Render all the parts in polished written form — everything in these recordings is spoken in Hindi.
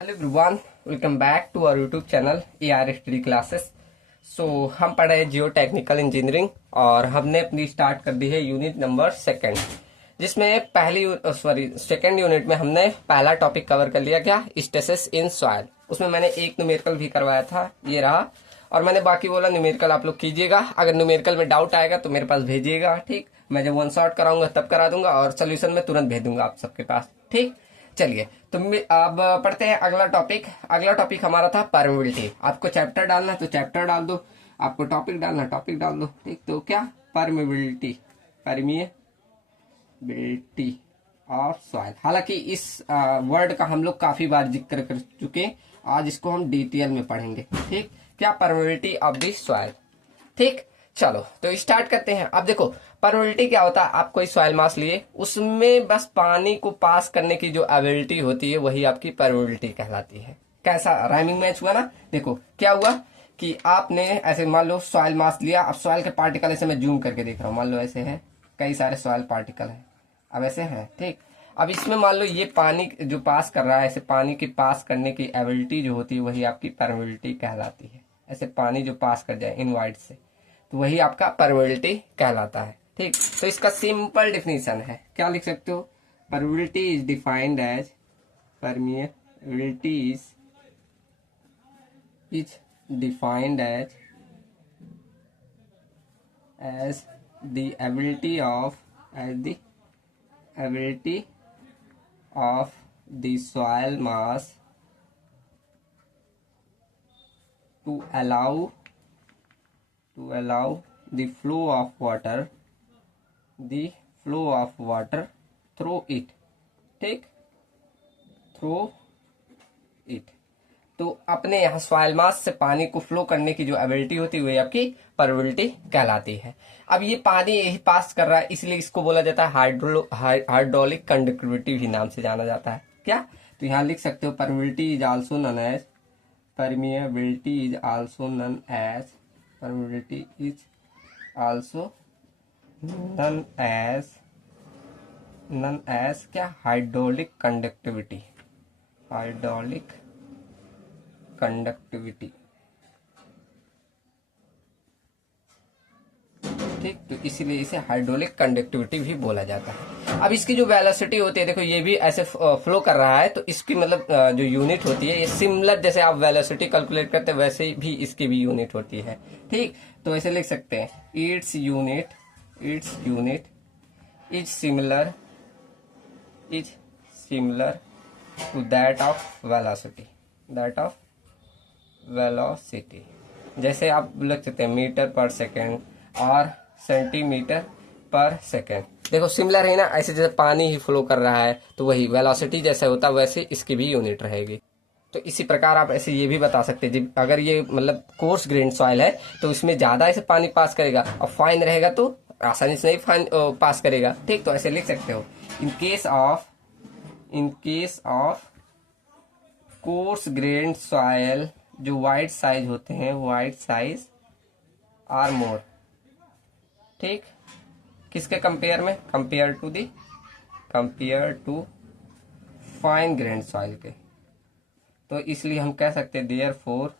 Hello everyone, welcome back to our YouTube channel AR study classes. हम पढ़ रहे हैं जियो टेक्निकल इंजीनियरिंग और हमने अपनी स्टार्ट कर दी है यूनिट नंबर सेकंड, जिसमें सेकंड यूनिट में हमने पहला टॉपिक कवर कर लिया, क्या स्टेसिस इन सॉइल। उसमें मैंने एक न्यूमेरिकल भी करवाया था, ये रहा, और मैंने बाकी बोला न्यूमेरिकल आप लोग कीजिएगा। अगर न्यूमेरिकल में डाउट आएगा तो मेरे पास भेजिएगा, ठीक। मैं जब वन शॉट कराऊंगा तब करा दूंगा और सोल्यूशन में तुरंत भेज दूंगा आप सबके पास, ठीक। चलिए तो अब पढ़ते हैं अगला टॉपिक। अगला टॉपिक हमारा था परमिबिलिटी। आपको चैप्टर डालना है तो चैप्टर डाल दो, आपको टॉपिक डालना है टॉपिक डाल दो, ठीक। तो क्या परमिबिलिटी, परमिएबिलिटी ऑफ सॉइल। हालांकि इस वर्ड का हम लोग काफी बार जिक्र कर चुके हैं, आज इसको हम डिटेल में पढ़ेंगे, ठीक। क्या परमिबिलिटी ऑफ द सॉइल, ठीक। चलो तो स्टार्ट करते हैं। अब देखो परमिबिलिटी क्या होता है। आप कोई सॉइल मास लिए, उसमें बस पानी को पास करने की जो एबिलिटी होती है वही आपकी परमिबिलिटी कहलाती है। कैसा राइमिंग मैच हुआ ना। देखो क्या हुआ कि आपने ऐसे मान लो सॉइल मास लिया। अब सॉइल के पार्टिकल ऐसे मैं जूम करके देख रहा हूँ, मान लो ऐसे है, कई सारे सॉइल पार्टिकल है, अब ऐसे है, ठीक। अब इसमें मान लो ये पानी जो पास कर रहा है, ऐसे पानी की पास करने की एबिलिटी जो होती है वही आपकी परमिबिलिटी कहलाती है। ऐसे पानी जो पास कर जाए इनवाइड से तो वही आपका परमिबिलिटी कहलाता है, ठीक। तो इसका सिंपल डिफिनीशन है, क्या लिख सकते हो। Permeability is defined as permeability is defined as the ability of the soil mass to allow the flow of water through it, ठीक, through it। तो अपने यहाँ सॉइल मास से पानी को फ्लो करने की जो एबिलिटी होती है वही आपकी परमिबिलिटी कहलाती है। अब ये पानी यही पास कर रहा है, इसलिए इसको बोला जाता है हाइड्रोलिक कंडक्टिविटी भी नाम से जाना जाता है, क्या। तो यहाँ लिख सकते हो permeability is also known as permeability is also known as क्या हाइड्रोलिक कंडक्टिविटी, ठीक। तो इसीलिए इसे हाइड्रोलिक कंडक्टिविटी भी बोला जाता है। अब इसकी जो वेलोसिटी होती है, देखो ये भी ऐसे फ्लो कर रहा है, तो इसकी मतलब जो यूनिट होती है ये सिमिलर, जैसे आप वेलोसिटी कैलकुलेट करते हैं वैसे भी इसकी भी यूनिट होती है, ठीक। तो ऐसे लिख सकते हैं its unit is similar to that of velocity. जैसे आप लिख सकते हैं मीटर पर सेकेंड और सेंटीमीटर पर सेकेंड। देखो सिमिलर है ना, ऐसे जैसे पानी ही फ्लो कर रहा है तो वही वेलोसिटी जैसे होता है वैसे इसकी भी यूनिट रहेगी। तो इसी प्रकार आप ऐसे ये भी बता सकते हैं, अगर ये मतलब कोर्स ग्रेन सॉइल है तो इसमें ज्यादा ऐसे पानी पास करेगा, और फाइन रहेगा तो आसानी से नहीं फाइन पास करेगा, ठीक। तो ऐसे लिख सकते हो in case of coarse grain soil जो वाइड साइज होते हैं, वाइड साइज आर मोर, ठीक। किसके कंपेयर में, compare to fine grain soil के। तो इसलिए हम कह सकते हैं therefore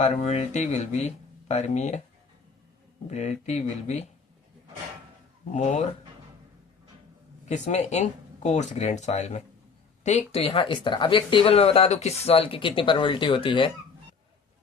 permeability will be more किसमें, इन कोर्स ग्रेन सॉइल में, ठीक। तो यहाँ इस तरह अब एक टेबल में बता दो किस सॉइल की कितनी परमिबिलिटी होती है।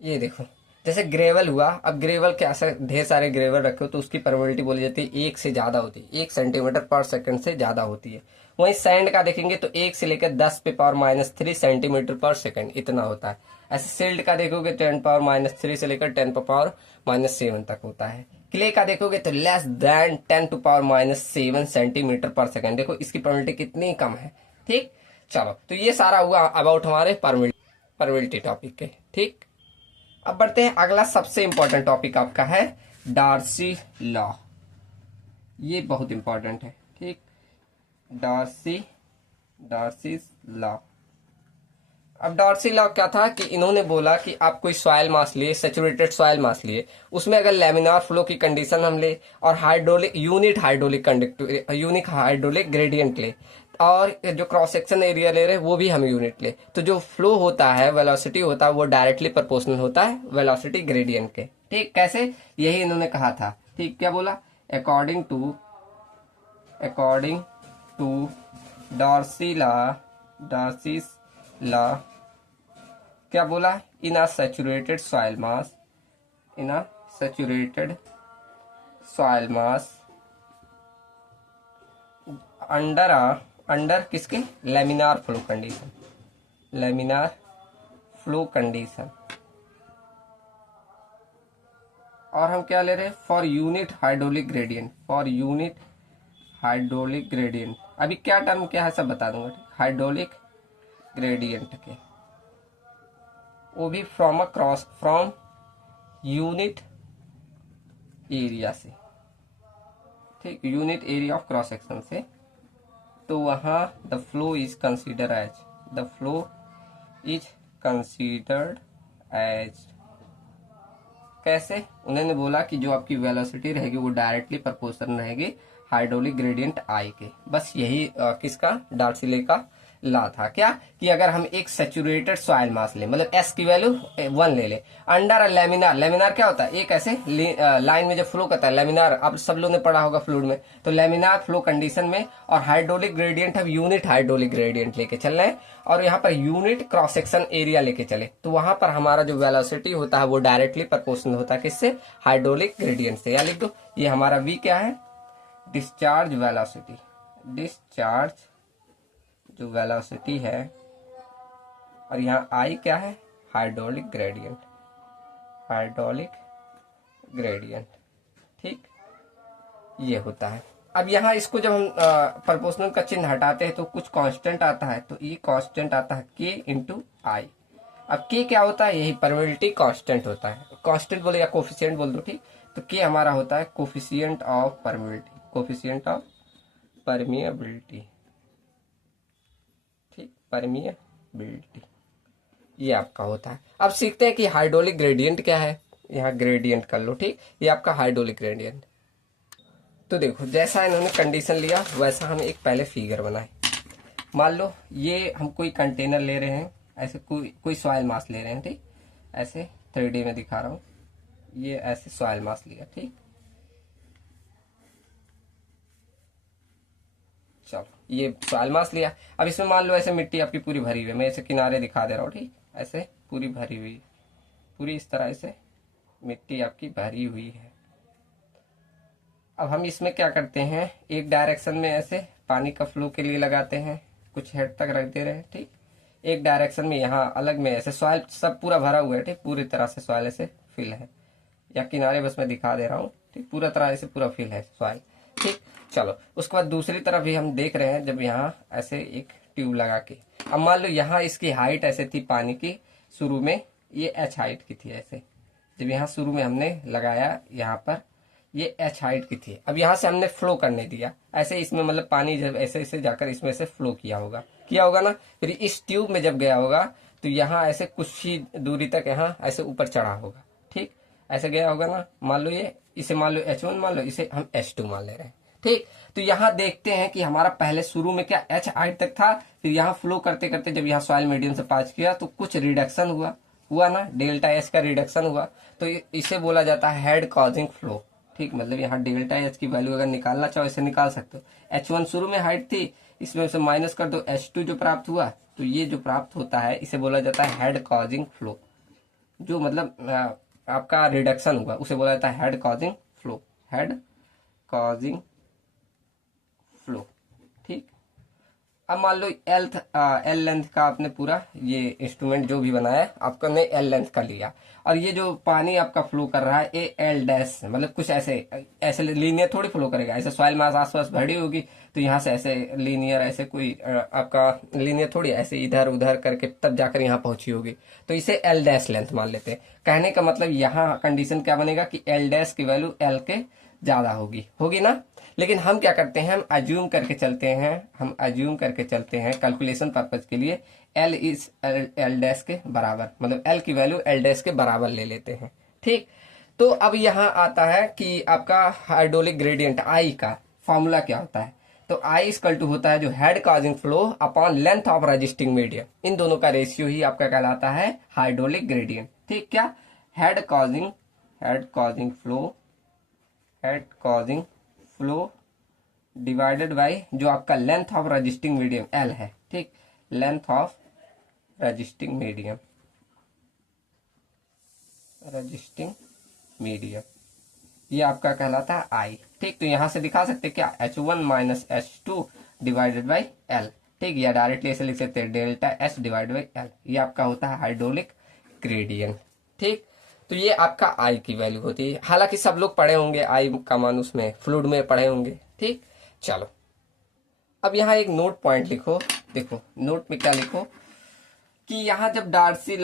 ये देखो जैसे ग्रेवल हुआ, अब ग्रेवल के ऐसे ढेर सारे ग्रेवल रखे हो तो उसकी परमिबिलिटी बोली जाती है 1 से ज्यादा होती है, 1 सेंटीमीटर पर सेकंड से ज्यादा होती है। वहीं सैंड का देखेंगे तो 1 से लेकर 10⁻³ सेंटीमीटर पर सेकंड इतना होता है। ऐसे सिल्ट का देखोगे 10⁻³ से लेकर 10⁻⁷ तक होता है। क्ले का देखोगे तो लेस देन 10⁻⁷ सेंटीमीटर पर सेकंड। देखो इसकी परमिबिलिटी कितनी कम है, ठीक। चलो तो ये सारा हुआ अबाउट हमारे परमिबिलिटी टॉपिक के, ठीक। अब बढ़ते हैं, अगला सबसे इंपॉर्टेंट टॉपिक आपका है डार्सी लॉ। ये बहुत इंपॉर्टेंट है, ठीक। Darcy law. अब डॉर्सी लॉ क्या था कि इन्होंने बोला कि आप कोई सॉइल मास लिए, सैचुरेटेड सॉइल मास लिए, उसमें अगर लेमिनार फ्लो की कंडीशन हम ले और यूनिक हाइड्रोलिक ग्रेडियंट ले, और जो क्रॉस सेक्शन एरिया ले रहे हैं वो भी हम यूनिट ले, तो जो फ्लो होता है, वेलोसिटी होता है, वो डायरेक्टली प्रोपोर्शनल होता है वेलोसिटी ग्रेडियंट के। ठीक, कैसे, यही इन्होंने कहा था। ठीक, क्या बोला, अकॉर्डिंग टू डार्सीस लॉ, क्या बोला, in a saturated soil mass under किसके, लेमिनार फ्लो कंडीशन। और हम क्या ले रहे हैं, फॉर यूनिट हाइड्रोलिक ग्रेडियंट। अभी क्या टर्म क्या है सब बता दूंगा। हाइड्रोलिक ग्रेडियंट के, वो भी फ्रॉम यूनिट एरिया से। ठीक, unit area of cross section से, तो वहां the flow is considered as कैसे, उन्होंने बोला कि जो आपकी वेलोसिटी रहेगी वो डायरेक्टली प्रोपोर्शनल रहेगी हाइड्रोलिक ग्रेडियंट आई के। बस यही किसका, डार्सी का ला था। क्या कि अगर हम एक सैचुरेटेड सॉइल मास ले, मतलब एस की वैल्यू 1 ले ले, अंडर लेमिनार क्या होता है, एक ऐसे लाइन में जो फ्लो करता है लेमिनार, आप सब लोगों ने पढ़ा होगा फ्लूइड में, तो लेमिनार फ्लो कंडीशन में, और हाइड्रोलिक ग्रेडियंट हम यूनिट हाइड्रोलिक ग्रेडियंट लेके चल रहे हैं, और यहाँ per unit cross section area लेके चले, तो वहां पर हमारा जो वेलोसिटी होता है वो डायरेक्टली प्रोपोर्शनल होता है किससे, हाइड्रोलिक ग्रेडियंट से। या लिख दो, ये हमारा वी क्या है, डिस्चार्ज जो वेलोसिटी है, और यहाँ आई क्या है, हाइड्रोलिक ग्रेडियंट। ठीक, ये होता है। अब यहाँ इसको जब हम प्रोपोर्शनल का चिन्ह हटाते हैं तो कुछ कांस्टेंट आता है, तो ये कांस्टेंट आता है के इंटू आई। अब के क्या होता है, यही परमिबिलिटी कांस्टेंट होता है, कांस्टेंट बोले या कोफिशिएंट बोल दो। ठीक, तो के हमारा होता है कोफिशिएंट ऑफ परमिएबिलिटी। ठीक, परमिएबिलिटी ये आपका होता है। अब सीखते हैं कि हाइड्रोलिक ग्रेडियंट क्या है, यहाँ ग्रेडियंट कर लो। ठीक, ये आपका हाइड्रोलिक ग्रेडियंट। तो देखो, जैसा इन्होंने कंडीशन लिया वैसा हम एक पहले फिगर बनाए। मान लो ये हम कोई कंटेनर ले रहे हैं, ऐसे कोई सॉइल मास ले रहे हैं। ठीक, ऐसे 3D में दिखा रहा हूं, ये ऐसे सॉइल मास लिया। ठीक, चलो ये सॉइल मास लिया। अब इसमें मान लो ऐसे मिट्टी आपकी पूरी भरी हुई है, मैं ऐसे किनारे दिखा दे रहा हूँ। ठीक, ऐसे पूरी भरी हुई, पूरी इस तरह से मिट्टी आपकी भरी हुई है। अब हम इसमें क्या करते हैं, एक डायरेक्शन में ऐसे पानी का फ्लो के लिए लगाते हैं, कुछ हेड तक रख दे रहे हैं। ठीक, एक डायरेक्शन में यहाँ अलग में ऐसे सॉइल सब पूरा भरा हुआ है। ठीक, पूरी तरह से सॉइल ऐसे फिल है, या किनारे बस मैं दिखा दे रहा हूँ। ठीक, पूरा तरह से पूरा फिल है सॉइल। ठीक, चलो उसके बाद दूसरी तरफ भी हम देख रहे हैं, जब यहाँ ऐसे एक ट्यूब लगा के, अब मान लो यहाँ इसकी हाइट ऐसे थी पानी की, शुरू में ये h हाइट की थी। ऐसे जब यहाँ शुरू में हमने लगाया, यहाँ पर ये h हाइट की थी। अब यहाँ से हमने फ्लो करने दिया, ऐसे इसमें मतलब पानी जब ऐसे ऐसे जाकर इसमें से फ्लो किया होगा ना, फिर इस ट्यूब में जब गया होगा तो यहाँ ऐसे कुछ ही दूरी तक यहाँ ऐसे ऊपर चढ़ा होगा। ठीक, ऐसे गया होगा ना, मान लो ये, इसे मान लो H1 मान लो, इसे हम H2 मान ले रहे हैं। ठीक, तो यहाँ देखते हैं कि हमारा पहले शुरू में क्या h हाइट तक था, फिर यहाँ फ्लो करते करते जब यहाँ सॉइल मीडियम से पास किया तो कुछ रिडक्शन हुआ ना, डेल्टा एच का रिडक्शन हुआ, तो इसे बोला जाता है हेड कॉजिंग फ्लो। ठीक, मतलब यहाँ डेल्टा एच की वैल्यू अगर निकालना चाहो इसे निकाल सकते हो। H1 शुरू में हाइट थी, इसमें से माइनस कर दो, H2 जो प्राप्त हुआ, तो ये जो प्राप्त होता है इसे बोला जाता है हेड कॉजिंग फ्लो। जो मतलब आपका रिडक्शन हुआ उसे बोला जाता है हेड कॉजिंग फ्लो। ठीक, अब मान लो एल लेंथ का आपने पूरा ये इंस्ट्रूमेंट जो भी बनाया आपका ने एल लेंथ का लिया, और ये जो पानी आपका फ्लो कर रहा है ए एल डैश, मतलब कुछ ऐसे लीनियर थोड़ी फ्लो करेगा। ऐसे सॉइल मास आसपास भरी होगी तो यहाँ से ऐसे लीनियर, ऐसे कोई आपका लीनियर थोड़ी ऐसे इधर उधर करके तब जाकर यहाँ पहुंची होगी, तो इसे एल डैश लेंथ मान लेते हैं। कहने का मतलब यहाँ कंडीशन क्या बनेगा कि एल डैश की वैल्यू एल के ज्यादा होगी ना। लेकिन हम क्या करते हैं, हम अज्यूम करके चलते हैं कैलकुलेशन पर्पज के लिए एल इज एल डैश के बराबर, मतलब एल की वैल्यू एल डैश के बराबर ले लेते हैं। ठीक, तो अब यहाँ आता है कि आपका हाइड्रोलिक ग्रेडियंट आई का फॉर्मूला क्या होता है। तो I इक्वल टू होता है जो head causing flow upon length of resisting medium, इन दोनों का रेशियो ही आपका कहलाता है हाइड्रोलिक ग्रेडियंट। ठीक, क्या head causing flow divided by जो आपका length of resisting medium L है। ठीक, लेंथ ऑफ रजिस्टिंग मीडियम ये आपका कहलाता है I। ठीक, तो यहां से दिखा सकते क्या H1 minus H2 divided by L। ठीक, या डायरेक्टली ऐसे लिख सकते हैं delta S divided by L, ये आपका होता है हाइड्रोलिक ग्रेडियंट। ठीक, तो ये आपका I की वैल्यू होती है। हालांकि सब लोग पढ़े होंगे I का मान उसमें फ्लूइड में पढ़े होंगे। ठीक, चलो अब यहाँ एक नोट पॉइंट लिखो। देखो नोट में क्या लिखो कि यहाँ जब डार्सी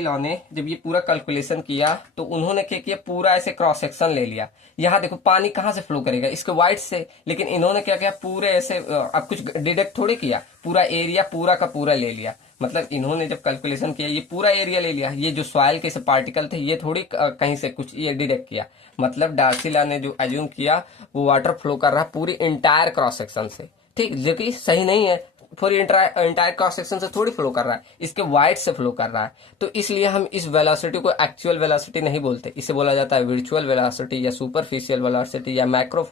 लॉ ने जब ये पूरा कैलकुलेशन किया तो उन्होंने क्या किया, पूरा ऐसे क्रॉस सेक्शन ले लिया। यहाँ देखो पानी कहाँ से फ्लो करेगा, इसके वाइड से, लेकिन इन्होंने क्या किया, पूरे ऐसे अब कुछ डिडक्ट थोड़ी किया, पूरा एरिया पूरा का पूरा ले लिया। मतलब इन्होंने जब कैलकुलेशन किया ये पूरा एरिया ले लिया, ये जो सॉइल के पार्टिकल थे ये थोड़ी कहीं से कुछ ये डिडक्ट किया। मतलब डार्सी लॉ ने जो एज्यूम किया वो वाटर फ्लो कर रहा है पूरी इंटायर क्रॉस सेक्शन से। ठीक, जो कि सही नहीं है, पूरी इंटायर क्रॉस सेक्शन से थोड़ी फ्लो कर रहा है, इसके वाइड से फ्लो कर रहा है। तो इसलिए हम इस वेलोसिटी को एक्चुअल वेलोसिटी नहीं बोलते, इसे बोला जाता है वर्चुअल वेलोसिटी या सुपरफिशियल वेलोसिटी या मैक्रो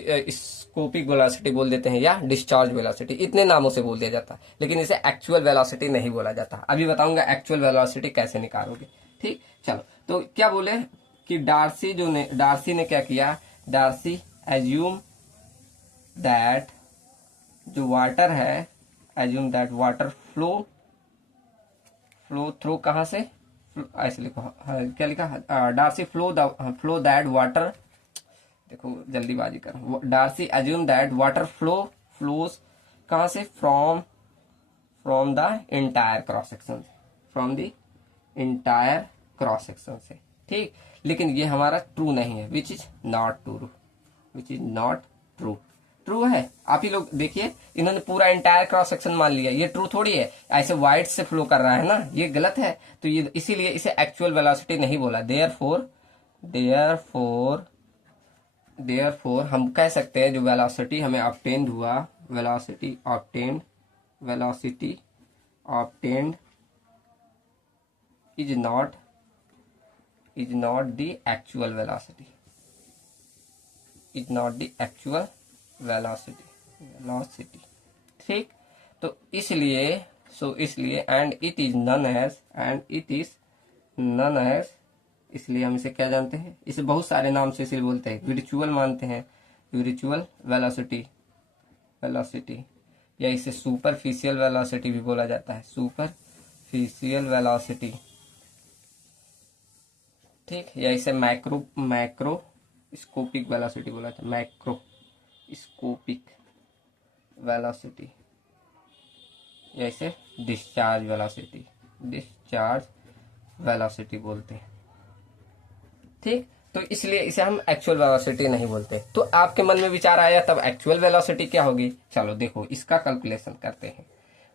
स्कोपिक वेलोसिटी बोल देते हैं, या डिस्चार्ज वेलोसिटी, इतने नामों से बोल दिया जाता है, लेकिन इसे एक्चुअल वेलोसिटी नहीं बोला जाता। अभी बताऊंगा एक्चुअल वेलोसिटी कैसे निकालोगे। ठीक, चलो तो क्या बोले कि डार्सी ने क्या किया, डार्सी एज्यूम दैट जो वाटर है, assume that water flow through कहां से, ऐसे लिखो, क्या लिखा, डार्सी फ्लो दैट वाटर, देखो जल्दीबाजी कर, Darcy assume that water flows कहां से, from the entire cross section से। ठीक, लेकिन ये हमारा ट्रू नहीं है, विच इज नॉट ट्रू है। आप ही लोग देखिए, इन्होंने पूरा इंटायर क्रॉस सेक्शन मान लिया, ये ट्रू थोड़ी है, ऐसे वाइड से फ्लो कर रहा है ना, ये गलत है। तो ये इसीलिए इसे एक्चुअल वेलोसिटी नहीं बोला। देयरफॉर हम कह सकते हैं जो वेलोसिटी हमें ऑब्टेन्ड हुआ, velocity obtained is not the actual velocity. ठीक, तो इसलिए and it is known as, इसलिए हम इसे क्या जानते हैं, इसे बहुत सारे नाम से इसलिए बोलते हैं, वर्चुअल मानते हैं, वर्चुअल वेलोसिटी, या इसे सुपरफिशियल वेलोसिटी भी बोला जाता है, सुपरफिशियल वेलोसिटी। ठीक, या इसे मैक्रो स्कोपिक वेलोसिटी बोला जाता है, मैक्रोस्कोपिक वेलोसिटी, या इसे डिस्चार्ज वेलोसिटी बोलते हैं। ठीक, तो इसलिए इसे हम एक्चुअल वेलोसिटी नहीं बोलते। तो आपके मन में विचार आया तब एक्चुअल वेलोसिटी क्या होगी। चलो देखो इसका कैलकुलेशन करते हैं।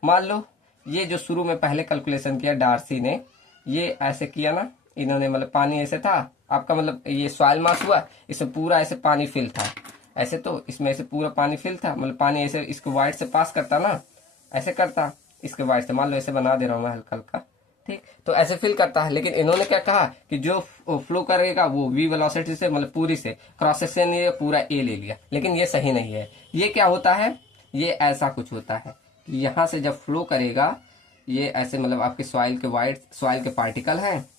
मान लो ये जो शुरू में पहले कैलकुलेशन किया डार्सी ने, ये ऐसे किया ना, इन्होंने मतलब पानी ऐसे था आपका, मतलब ये सॉइल मास हुआ, इसमें पूरा ऐसे पानी फिल था, ऐसे तो इसमें ऐसे पूरा पानी फिल था, मतलब पानी ऐसे इसके वाइड से पास करता ना, ऐसे करता इसके वाइड से, मान लो ऐसे बना दे रहा हूं मैं हल्का हल्का। ठीक, तो ऐसे फिल करता है, लेकिन इन्होंने क्या कहा कि जो फ्लो करेगा वो वी वेलोसिटी से, मतलब पूरी से क्रॉस सेक्शन ये पूरा ए ले लिया, लेकिन ये सही नहीं है। ये क्या होता है, ये ऐसा कुछ होता है कि यहाँ से जब फ्लो करेगा ये ऐसे, मतलब आपके सॉइल के पार्टिकल हैं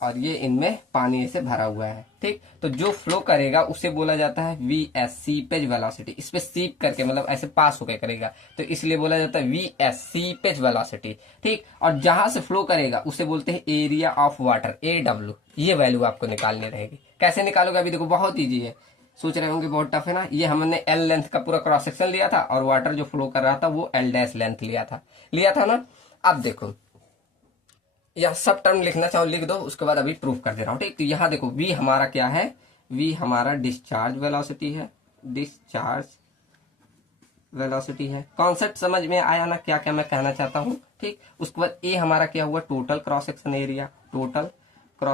और ये इनमें पानी ऐसे भरा हुआ है। ठीक, तो जो फ्लो करेगा उसे बोला जाता है वीएस, सीपेज वेलोसिटी। इस पे सीप करके मतलब ऐसे पास होकर करेगा, तो इसलिए बोला जाता है वीएस, सीपेज वेलोसिटी। ठीक, और जहां से फ्लो करेगा उसे बोलते हैं एरिया ऑफ वाटर, AW। ये वैल्यू आपको निकालनी रहेगी। कैसे निकालोगे, अभी देखो बहुत ईजी है। सोच रहे होंगे बहुत टफ है ना। ये हमने L लेंथ का पूरा क्रॉस सेक्शन लिया था और वाटर जो फ्लो कर रहा था वो L' लेंथ लिया था ना। अब देखो या सब टर्म लिखना चाहो लिख दो, उसके बाद अभी प्रूफ कर दे रहा हूं। ठीक, तो यहाँ देखो V हमारा क्या है, V हमारा डिस्चार्ज वेलोसिटी है। कॉन्सेप्ट समझ में आया ना, क्या क्या मैं कहना चाहता हूँ। ठीक, उसके बाद A हमारा क्या हुआ, टोटल क्रॉस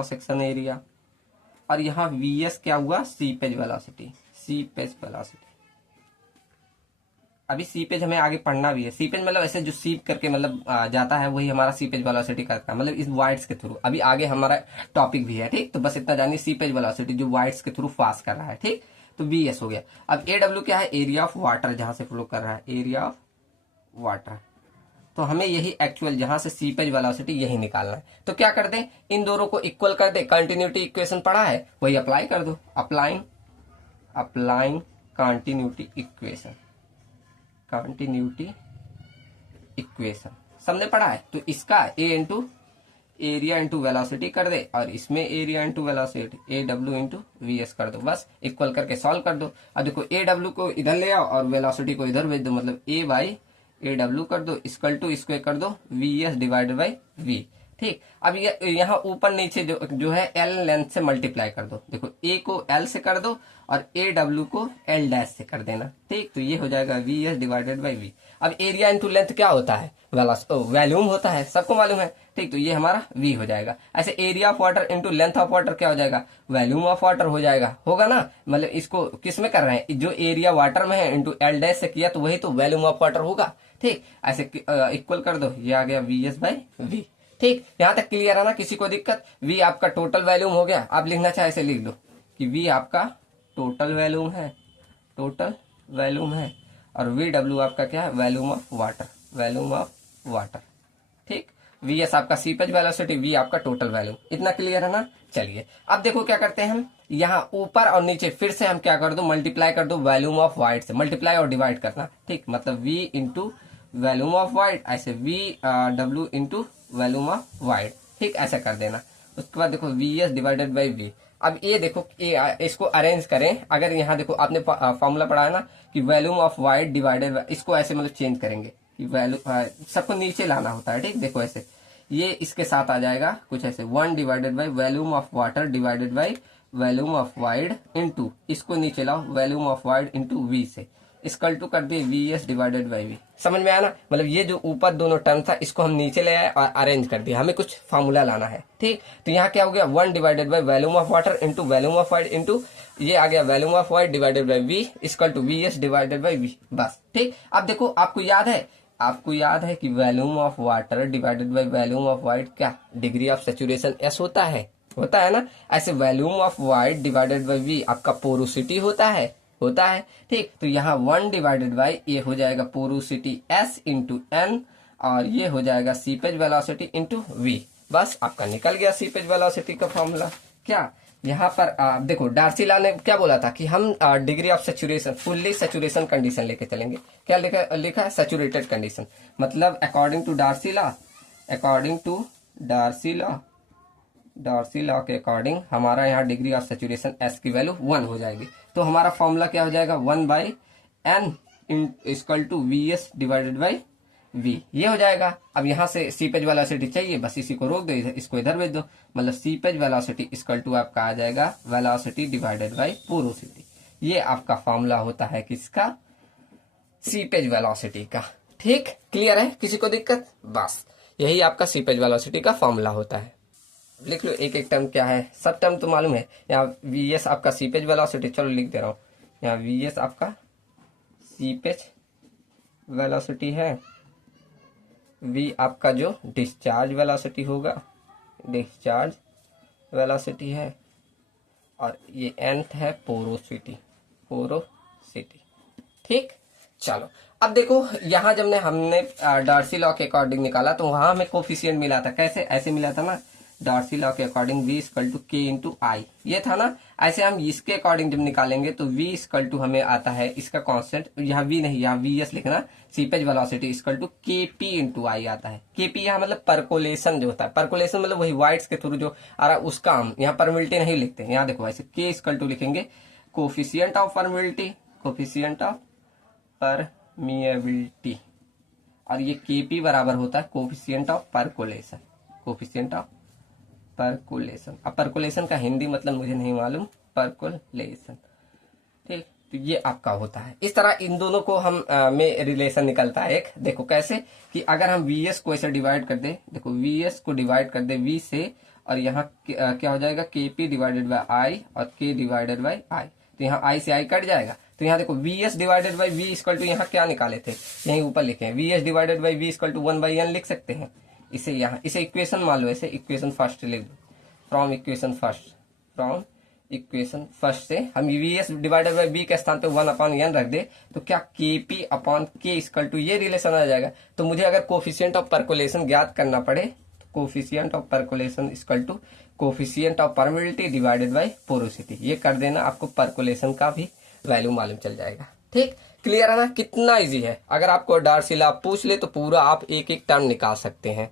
सेक्शन एरिया, और यहाँ VS क्या हुआ, सीपेज सीपेज वेलोसिटी। अभी सीपेज हमें आगे पढ़ना भी है। सीपेज मतलब ऐसे जो सीप करके मतलब जाता है, वही हमारा सीपेज वेलोसिटी करता है, मतलब इस वाइड्स के थ्रू। अभी आगे हमारा टॉपिक भी है, ठीक। तो बस इतना जानिए, सीपेज वेलोसिटी जो वाइड्स के थ्रू पास कर रहा है, ठीक। तो वीएस हो गया। अब एडब्ल्यू क्या है? एरिया ऑफ वाटर, जहां से फ्लो कर रहा है, एरिया ऑफ वाटर। तो हमें यही एक्चुअल जहां से सीपेज वेलोसिटी यही निकालना है। तो क्या कर दें, इन दोनों को इक्वल कर दे। कंटिन्यूटी इक्वेशन पढ़ा है, वही अप्लाई कर दो। Applying continuity equation, continuity equation सबने पढ़ा है। तो इसका ए इंटू एरिया इंटू वेलोसिटी कर दे, और इसमें area into velocity A W into V S कर दो। बस इक्वल करके सॉल्व कर दो। अब देखो ए डब्ल्यू को इधर ले आओ और वेलोसिटी को इधर भेज दो, मतलब ए बाई ए डब्ल्यू कर दो, इक्वल टू स्क्वायर कर दो V S divided by V, ठीक। अब ये यहाँ ऊपर नीचे जो है एल लेंथ से मल्टीप्लाई कर दो। देखो ए को एल से कर दो और ए डब्ल्यू को एल डैश से कर देना, ठीक। तो ये हो जाएगा V S divided by V. अब एरिया इंटू लेंथ क्या होता है? वॉल्यूम होता है, सबको मालूम है, ठीक। तो ये हमारा वी हो जाएगा। ऐसे area of water into length of water क्या हो जाएगा? वॉल्यूम ऑफ वाटर हो जाएगा, होगा ना। मतलब इसको किस में कर रहे हैं? जो एरिया वाटर में है इंटू एल डैश से किया, तो वही तो वॉल्यूम ऑफ वाटर होगा, ठीक। ऐसे इक्वल कर दो, ये आ गया वी एस बाई वी, ठीक। यहां तक क्लियर है ना? किसी को दिक्कत? वी आपका टोटल वॉल्यूम हो गया। आप लिखना चाहे ऐसे लिख दो कि वी आपका टोटल वॉल्यूम है, टोटल वॉल्यूम है, और वी डब्ल्यू आपका क्या है? Volume of water, volume of water, ठीक। वी एस आपका सीपेज वेलोसिटी, वी आपका टोटल वॉल्यूम। इतना क्लियर है ना? चलिए अब देखो क्या करते हैं हम, यहाँ ऊपर और नीचे फिर से हम क्या कर दो, मल्टीप्लाई कर दो वॉल्यूम ऑफ वाइड से। मल्टीप्लाई और डिवाइड करना, ठीक। मतलब V into volume of void, ऐसे V W into volume of void, ठीक। ऐसा कर देना। उसके बाद देखो V S divided by V. अब ये देखो इसको अरेंज करें। अगर यहाँ देखो आपने फॉर्मूला पढ़ा है ना कि वॉल्यूम ऑफ वाइड डिवाइडेड, इसको ऐसे मतलब चेंज करेंगे कि वैल्यू सबको नीचे लाना होता है, ठीक। देखो ऐसे ये इसके साथ आ जाएगा कुछ ऐसे, 1 divided by volume of water divided by volume of void into, इसको नीचे लाओ, volume of void into V से इसकल टू कर दिए V S divided by V. समझ में आया ना? मतलब ये जो ऊपर दोनों टर्म था, इसको हम नीचे ले आए और अरेंज कर दिया। हमें कुछ फॉर्मूला लाना है, ठीक। तो यहाँ क्या हो गया? 1 divided by volume of water into volume of void into ये आ गया volume of void divided by V equal to V S divided by V, बस, ठीक। अब देखो आपको याद है कि volume of water divided by volume of void क्या? डिग्री ऑफ सैचुरेशन एस होता है ना। ऐसे volume of void divided by V आपका पोरोसिटी होता है, ठीक। तो यहाँ 1 डिवाइडेड बाई ये हो जाएगा पोरोसिटी एस इंटू एन, और ये हो जाएगा सीपेज वेलोसिटी इंटू वी। बस आपका निकल गया सीपेज वेलोसिटी का फॉर्मूला। क्या यहाँ पर देखो डार्सी लॉ ने क्या बोला था कि हम degree of saturation, fully saturation condition लेके चलेंगे। क्या लिखा है? Saturated condition. मतलब अकॉर्डिंग टू डार्सी लॉ के अकॉर्डिंग हमारा यहाँ डिग्री ऑफ सैचुरेशन एस की वैल्यू 1 हो जाएगी। तो हमारा फॉर्मूला क्या हो जाएगा? 1 by N equal to V S divided by V, ये हो जाएगा। अब यहाँ से सीपेज वेलोसिटी चाहिए, बस इसी को रोक दो, इसको इधर भेज दो। मतलब सीपेज वेलोसिटी इक्वल टू आपका आ जाएगा वेलोसिटी डिवाइडेड बाई पोरोसिटी। ये आपका फॉर्मूला होता है किसका? सीपेज वेलोसिटी का, ठीक। क्लियर है? किसी को दिक्कत? बस यही आपका सीपेज वेलोसिटी का फॉर्मूला होता है। लिख लो एक एक टर्म क्या है, सब टर्म तो मालूम है। यहाँ वी एस आपका सीपेज वेलोसिटी, चलो लिख दे रहा हूँ। यहाँ वी एस आपका सीपेज वेलोसिटी है, वी आपका जो डिस्चार्ज वेलोसिटी होगा, डिस्चार्ज वेलोसिटी है, और ये nth है पोरोसिटी, ठीक। चलो अब देखो यहाँ जब हमने डार्सी लॉ के अकॉर्डिंग निकाला, तो वहां हमें कोफिशिएंट मिला था। कैसे? ऐसे मिला था ना, डार्सी लॉ के according v equal to K into आई, ये था ना। ऐसे हम इसके अकॉर्डिंग जब निकालेंगे तो v इक्वल टू हमें आता है इसका कांस्टेंट, यहाँ v नहीं, यहाँ वी एस लिखना, सीपेज वेलोसिटी इक्वल टू के पी इंटू आई आता है। के पी यहाँ मतलब परकोलेशन जो होता है, परकोलेशन मतलब वही वाइड्स के थ्रू जो आ रहा है उसका हम यहाँ परमिलिटी नहीं लिखते। यहाँ देखो ऐसे के इक्वल टू लिखेंगे coefficient of permeability, coefficient of permeability, और ये के पी बराबर होता है coefficient of percolation, coefficient of percolation. अब परकोलेशन का हिंदी मतलब मुझे नहीं मालूम, परकोलेशन, ठीक। तो ये आपका होता है। इस तरह इन दोनों को हम में रिलेशन निकलता है एक। देखो कैसे कि अगर हम वी एस को ऐसे डिवाइड कर दे, देखो वी एस को डिवाइड कर दे वी से, और यहाँ क्या हो जाएगा के पी डिवाइडेड बाई आई और के डिवाइडेड बाई आई। तो यहाँ आई से आई कट जाएगा। तो यहाँ देखो V S divided by V equal to, यहाँ क्या निकाले थे, यहीं ऊपर लिखे हैं, V S divided by V equal to 1/n लिख सकते हैं। इसे यहाँ, इसे इक्वेशन मान लो, इसे इक्वेशन फर्स्ट लिख दो, फ्रॉम इक्वेशन फर्स्ट से हम V S divided by V के स्थान पे 1/n रख दे, तो क्या K P upon K equal to ये रिलेशन आ जाएगा। तो मुझे अगर कोफिशिएंट ऑफ परकोलेशन ज्ञात करना पड़े, तो coefficient of percolation equal to coefficient of permeability divided by porosity, ये कर देना, आपको परकोलेशन का भी वैल्यू मालूम चल जाएगा। ठीक, क्लियर है ना, कितना इजी है। अगर आपको डार्सिला पूछ ले तो पूरा आप एक एक टर्म निकाल सकते हैं।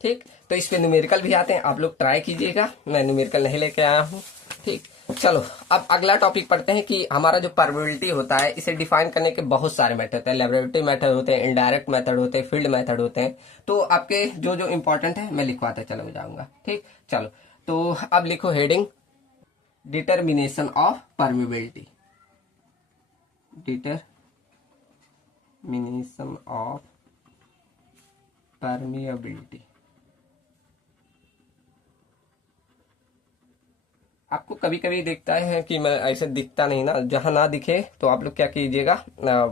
ठीक, तो इस पे न्यूमेरिकल भी आते हैं, आप लोग ट्राई कीजिएगा, मैं न्यूमेरिकल नहीं लेके आया हूँ। ठीक, चलो अब अगला टॉपिक पढ़ते हैं कि हमारा जो परमेबिलिटी होता है इसे डिफाइन करने के बहुत सारे मेथड होते हैं, लैबोरेटरी मेथड होते हैं, इनडायरेक्ट मेथड होते हैं, फील्ड मेथड होते हैं। तो आपके जो जो इंपॉर्टेंट है मैं लिखवाते चलो जाऊंगा। ठीक, चलो तो अब लिखो heading, determination of permeability, determination of permeability. आपको कभी कभी दिखता है कि मैं ऐसे दिखता नहीं ना, जहां ना दिखे तो आप लोग क्या कीजिएगा,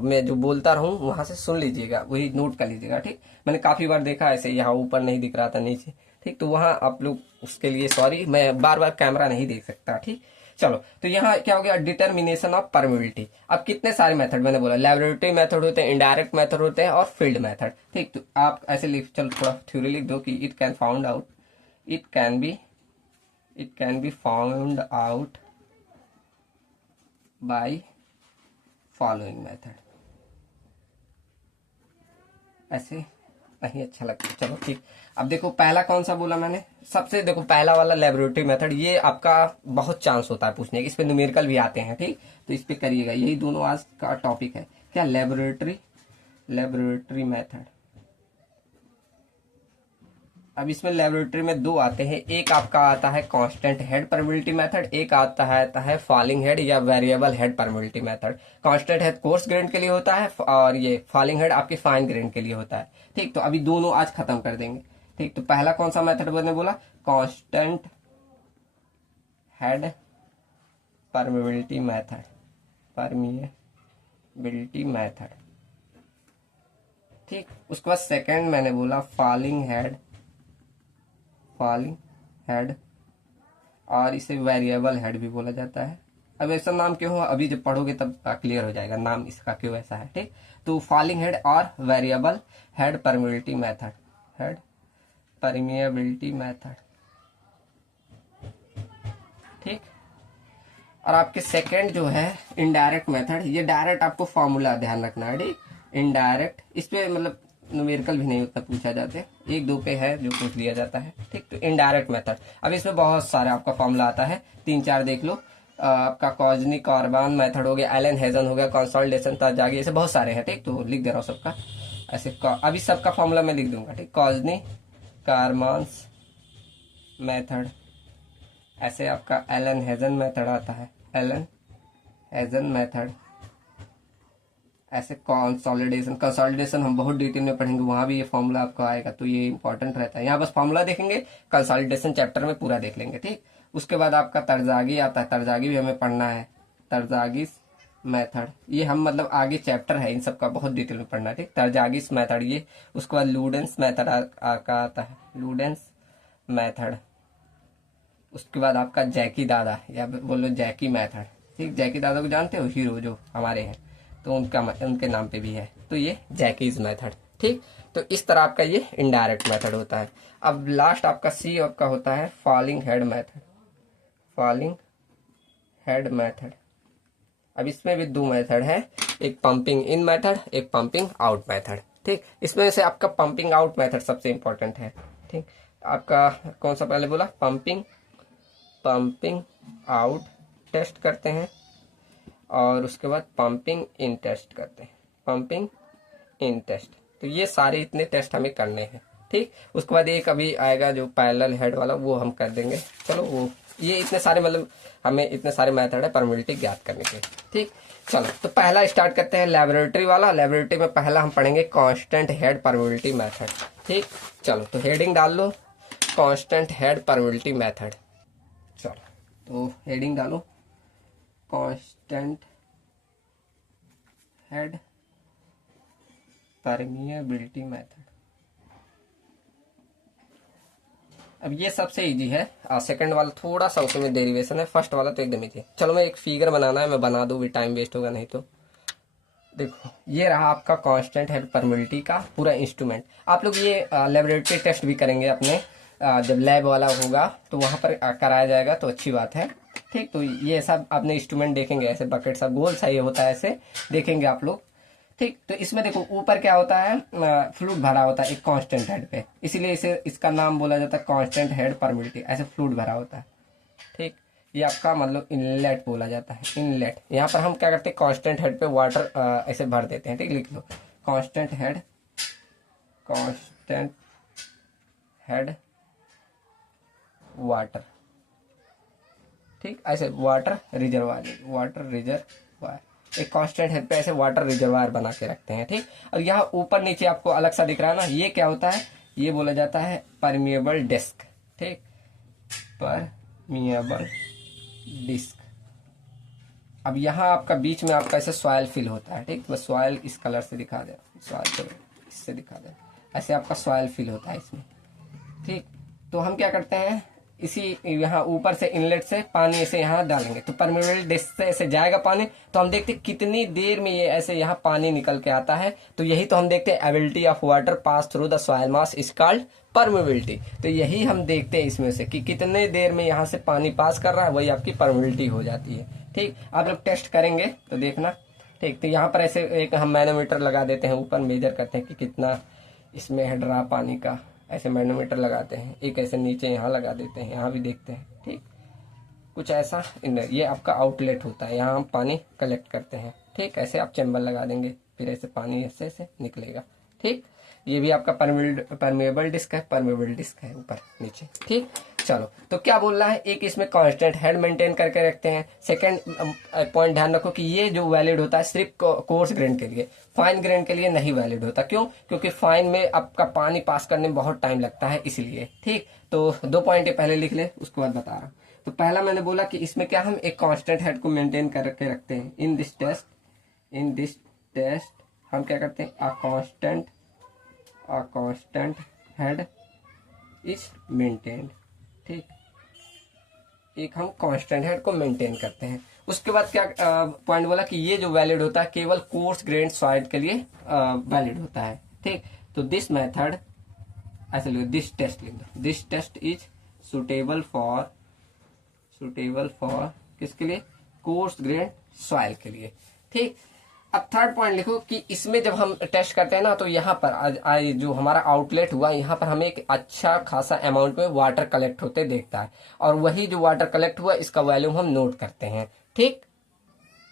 मैं जो बोलता रहूं वहां से सुन लीजिएगा, वही नोट कर लीजिएगा। ठीक, मैंने काफी बार देखा ऐसे, यहाँ ऊपर नहीं दिख रहा था नीचे। ठीक, तो वहां आप लोग उसके लिए सॉरी, मैं बार बार कैमरा नहीं देख सकता। ठीक, चलो तो यहाँ क्या हो गया, डिटर्मिनेशन ऑफ परमेबिलिटी। अब कितने सारे मेथड मैंने बोला, लैबोरेटरी मेथड होते हैं, इनडायरेक्ट मेथड होते हैं और फील्ड मेथड। ठीक, तो आप ऐसे लिख, चलो थोड़ा थ्योरी लिख दो कि it can found out, it can be found out by following method. ऐसे नहीं अच्छा लगता, चलो ठीक। अब देखो पहला कौन सा बोला मैंने, सबसे देखो पहला वाला लैबोरेटरी मेथड, ये आपका बहुत चांस होता है पूछने के, इस पे न्यूमेरिकल भी आते हैं। ठीक, तो इस पे करिएगा, यही दोनों आज का टॉपिक है। क्या, लैबोरेटरी मेथड। अब इसमें लैबोरेटरी में दो आते हैं, एक आपका आता है कांस्टेंट हेड परमेबिलिटी मेथड, एक आता है फॉलिंग हेड या variable head permeability method. Constant head coarse grain के लिए होता है और ये फॉलिंग हेड आपके फाइन ग्रेन के लिए होता है। ठीक, तो अभी दोनों आज खत्म कर देंगे। ठीक, तो पहला कौन सा मेथड मैंने बोला, कांस्टेंट हेड परमेबिलिटी मेथड। ठीक, उसके बाद सेकंड मैंने बोला फॉलिंग हेड, और इसे वेरिएबल हेड भी बोला जाता है। अब ऐसा नाम क्यों हुआ, अभी जब पढ़ोगे तब क्लियर हो जाएगा नाम इसका क्यों ऐसा है। ठीक, तो फॉलिंग हेड और वेरिएबल हेड परमेबिलिटी मेथड। ठीक, और आपके सेकंड जो है इनडायरेक्ट मेथड, ये डायरेक्ट आपको फॉर्मूला ध्यान रखना है। ठीक, इनडायरेक्ट, इस पे मतलब न्यूमेरिकल भी नहीं उतना पूछा जाते, एक दो पे है जो पूछ लिया जाता है। ठीक, तो इनडायरेक्ट मेथड, अब इसमें बहुत सारे आपका फॉर्मूला आता है, 3-4 देख लो। आपका कॉजनी कार्बान मेथड हो गया, एलन हेजन हो गया, कंसोलिडेशन तरजागी, ऐसे बहुत सारे हैं। ठीक, तो लिख दे रहा हूँ सबका ऐसे, अभी सबका फॉर्मूला मैं लिख दूंगा। ठीक, कॉजनी कार्बान्स मेथड, ऐसे आपका एलन हेजन मेथड आता है, एलन हेजन मेथड, ऐसे कंसोलिडेशन हम बहुत डिटेल में पढ़ेंगे, वहां भी ये फॉर्मूला आपको आएगा, तो ये इंपॉर्टेंट रहता है। यहाँ बस फॉर्मूला देखेंगे, कंसोलिडेशन चैप्टर में पूरा देख लेंगे। ठीक, उसके बाद आपका तरजागी आता है, तरजागी भी हमें पढ़ना है, तरजागी मेथड, ये हम मतलब आगे चैप्टर है इन सब का बहुत डिटेल में पढ़ना है। ठीक, तरजागी मेथड ये, उसके बाद लूडेंस मेथड का आता है, लूडेंस मेथड, उसके बाद आपका जैकी दादा या बोलो जैकी मेथड। ठीक, जैकी दादा को जानते हो, हीरो जो हमारे हैं, तो उनके नाम पे भी है, तो ये जैकीज मेथड। ठीक, तो इस तरह आपका ये इनडायरेक्ट मेथड होता है। अब लास्ट आपका सी आपका होता है फॉलिंग हेड मेथड। अब इसमें भी दो मेथड है, एक पंपिंग इन मेथड, एक पंपिंग आउट मेथड। ठीक, इसमें से आपका पंपिंग आउट मेथड सबसे इंपॉर्टेंट है। ठीक, आपका कौन सा पहले बोला, पंपिंग आउट टेस्ट करते हैं और उसके बाद पंपिंग इन टेस्ट करते हैं, पंपिंग इन टेस्ट। तो ये सारे इतने टेस्ट हमें करने हैं। ठीक, उसके बाद एक अभी आएगा जो पैरेलल हेड वाला, वो हम कर देंगे। चलो वो ये इतने सारे मतलब हमें इतने सारे मेथड है परमेबिलिटी ज्ञात करने के। ठीक, चलो तो पहला स्टार्ट करते हैं लैबोरेटरी वाला। लैबोरेटरी में पहला हम पढ़ेंगे कांस्टेंट हेड परमेबिलिटी मेथड। ठीक, चलो तो हेडिंग डाल लो, कांस्टेंट हेड परमेबिलिटी मेथड। चलो तो हेडिंग डालो, कांस्टेंट हेड परमिएबिलिटी मेथड। अब ये सबसे इजी है, सेकंड वाला थोड़ा सा उसमें डेरिवेशन है, फर्स्ट वाला तो एकदम इजी। चलो मैं एक फिगर बनाना है, मैं बना दूँ भी, टाइम वेस्ट होगा नहीं तो। देखो ये रहा आपका कांस्टेंट हेड परमिएबिलिटी का पूरा इंस्ट्रूमेंट। आप लोग ये लेबोरेटरी टेस्ट भी करेंगे अपने, जब लैब वाला होगा तो वहां पर कराया जाएगा, तो अच्छी बात है। ठीक, तो ये सब आपने इंस्ट्रूमेंट देखेंगे, ऐसे बकेट सा गोल सा ये होता है, ऐसे देखेंगे आप लोग। ठीक, तो इसमें देखो ऊपर क्या होता है, फ्लूइड भरा होता है एक कांस्टेंट हेड पे, इसीलिए इसे इसका नाम बोला जाता है कांस्टेंट हेड परमिएबिलिटी। ऐसे फ्लूइड भरा होता है। ठीक, ये आपका मतलब इनलेट बोला जाता है, इनलेट। यहाँ पर हम क्या करते हैं, कांस्टेंट हेड पे वाटर ऐसे भर देते हैं। ठीक, लिख लो कांस्टेंट हेड वाटर। ठीक, ऐसे वाटर रिजर्वायर, एक कांस्टेंट हेड पे ऐसे वाटर रिजर्वायर बना के रखते हैं। ठीक, और यहाँ ऊपर नीचे आपको अलग सा दिख रहा है ना, ये क्या होता है, ये बोला जाता है परमिएबल डिस्क। ठीक, परमिएबल डिस्क। अब यहाँ आपका बीच में आपका ऐसे सॉइल फिल होता है। ठीक, बस सॉइल इस कलर से दिखा दे, सॉइल को इससे दिखा दे, ऐसे आपका सॉइल फिल होता है इसमें। ठीक, तो हम क्या करते हैं, इसी यहाँ ऊपर से इनलेट से पानी ऐसे यहाँ डालेंगे, तो परमिएबल डिस्क से ऐसे जाएगा पानी, तो हम देखते हैं कितनी देर में ये ऐसे यहाँ पानी निकल के आता है। तो यही तो हम देखते हैं, ability of water pass through the soil mass is called permeability. तो यही हम देखते हैं इसमें से कि कितने देर में यहाँ से पानी पास कर रहा है, वही आपकी परमिएबिलिटी हो जाती है। ठीक, आप लोग टेस्ट करेंगे तो देखना। ठीक, तो यहाँ पर ऐसे एक हम मैनोमीटर लगा देते हैं ऊपर, मेजर करते हैं कि कितना इसमें हेड रहा पानी का, ऐसे मैनोमीटर लगाते हैं। एक ऐसे नीचे यहाँ लगा देते हैं, यहाँ भी देखते हैं। ठीक, कुछ ऐसा ये आपका आउटलेट होता है, यहाँ हम पानी कलेक्ट करते हैं। ठीक, ऐसे आप चैम्बर लगा देंगे, फिर ऐसे पानी ऐसे ऐसे निकलेगा। ठीक, ये भी आपका परमिएबल डिस्क है ऊपर नीचे। ठीक, चलो तो क्या बोल रहा है, एक इसमें कांस्टेंट हेड मेंटेन करके रखते हैं। सेकंड पॉइंट ध्यान रखो कि ये जो वैलिड होता है सिर्फ कोर्स ग्रेन के लिए, फाइन ग्रेन के लिए नहीं वैलिड होता। क्यों? क्योंकि फाइन में आपका पानी पास करने में बहुत टाइम लगता है, इसलिए। ठीक, तो 2 पॉइंट पहले लिख ले, उसके बाद बता रहा हूँ। तो पहला मैंने बोला कि इसमें क्या हम एक कांस्टेंट हेड को मेंटेन करके रखते हैं। इन दिस टेस्ट हम क्या करते हैं, a constant head is maintained। ठीक, एक हम कांस्टेंट हेड को मेंटेन करते हैं। उसके बाद क्या पॉइंट बोला कि ये जो वैलिड होता है केवल कोर्स ग्रेन सॉइल के लिए वैलिड होता है। ठीक, तो दिस मेथड ऐसे लिखो, दिस टेस्ट लिख दो, this test is suitable for किसके लिए, कोर्स ग्रेन सॉइल के लिए। ठीक, अब थर्ड पॉइंट लिखो कि इसमें जब हम टेस्ट करते हैं ना, तो यहाँ पर जो हमारा आउटलेट हुआ, यहाँ पर हमें एक अच्छा खासा अमाउंट में वाटर कलेक्ट होते देखता है, और वही जो वाटर कलेक्ट हुआ इसका वॉल्यूम हम नोट करते हैं। ठीक,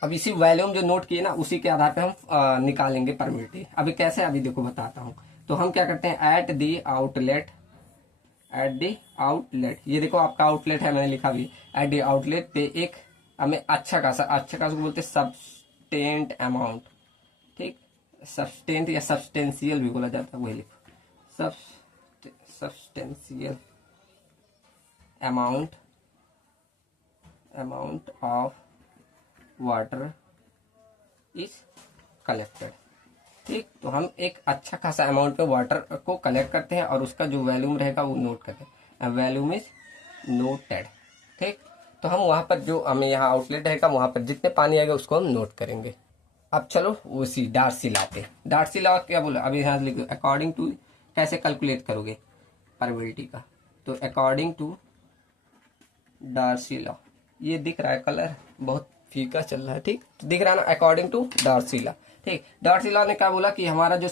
अब इसी वॉल्यूम जो नोट किए ना, उसी के आधार पे हम निकालेंगे परमिएबिलिटी। अभी कैसे, अभी देखो बताता हूँ। तो हम क्या करते हैं, एट द आउटलेट, ये देखो आपका आउटलेट है, मैंने लिखा भी, एट द आउटलेट पे एक हमें अच्छा खासा बोलते सब्सटेंट अमाउंट। ठीक, सब्सटेंट या सब्सटेंशियल भी बोला जाता है, वही लिखो, substantial amount of water is collected. ठीक, तो हम एक अच्छा खासा अमाउंट पे वाटर को कलेक्ट करते हैं, और उसका जो वॉल्यूम रहेगा वो नोट करते हैं, वॉल्यूम इज नोटेड। ठीक, तो हम वहां पर जो हमें यहाँ आउटलेट रहेगा, वहां पर जितने पानी आएगा उसको हम नोट करेंगे। अब चलो उसी डार्सी लॉ क्या बोला, अभी यहाँ लिखो, अकॉर्डिंग टू, कैसे कैलकुलेट करोगे परमिएबिलिटी का, तो अकॉर्डिंग टू डार्सी लॉ, ये दिख रहा है कलर बहुत फीका चल रहा है। ठीक, तो दिख रहा है ना, अकॉर्डिंग टू डार्सी लॉ। ठीक, डार्सी लॉ ने क्या बोला कि हमारा जो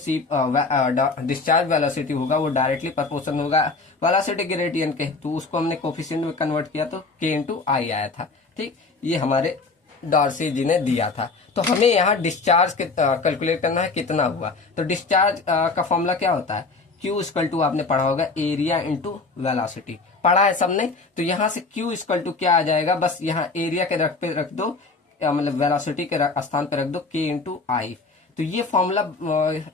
डिस्चार्ज वेलोसिटी होगा वो डायरेक्टली प्रोपोर्शनल होगा वेलोसिटी ग्रेडियंट के, तो उसको हमने कोफिशिएंट में कन्वर्ट किया तो k/i आया था। ठीक, ये हमारे डार्सी जी ने दिया था। तो हमें यहाँ डिस्चार्ज कैलकुलेट करना है कितना हुआ। तो डिस्चार्ज का फॉर्मूला क्या होता है, Q इक्वल टू, आपने पढ़ा होगा, एरिया इंटू वेलोसिटी, पढ़ा है सबने। तो यहाँ से Q इक्वल टू क्या आ जाएगा, बस यहाँ एरिया के रख दो, मतलब वेलोसिटी के स्थान पे रख दो k/i। तो ये फॉर्मूला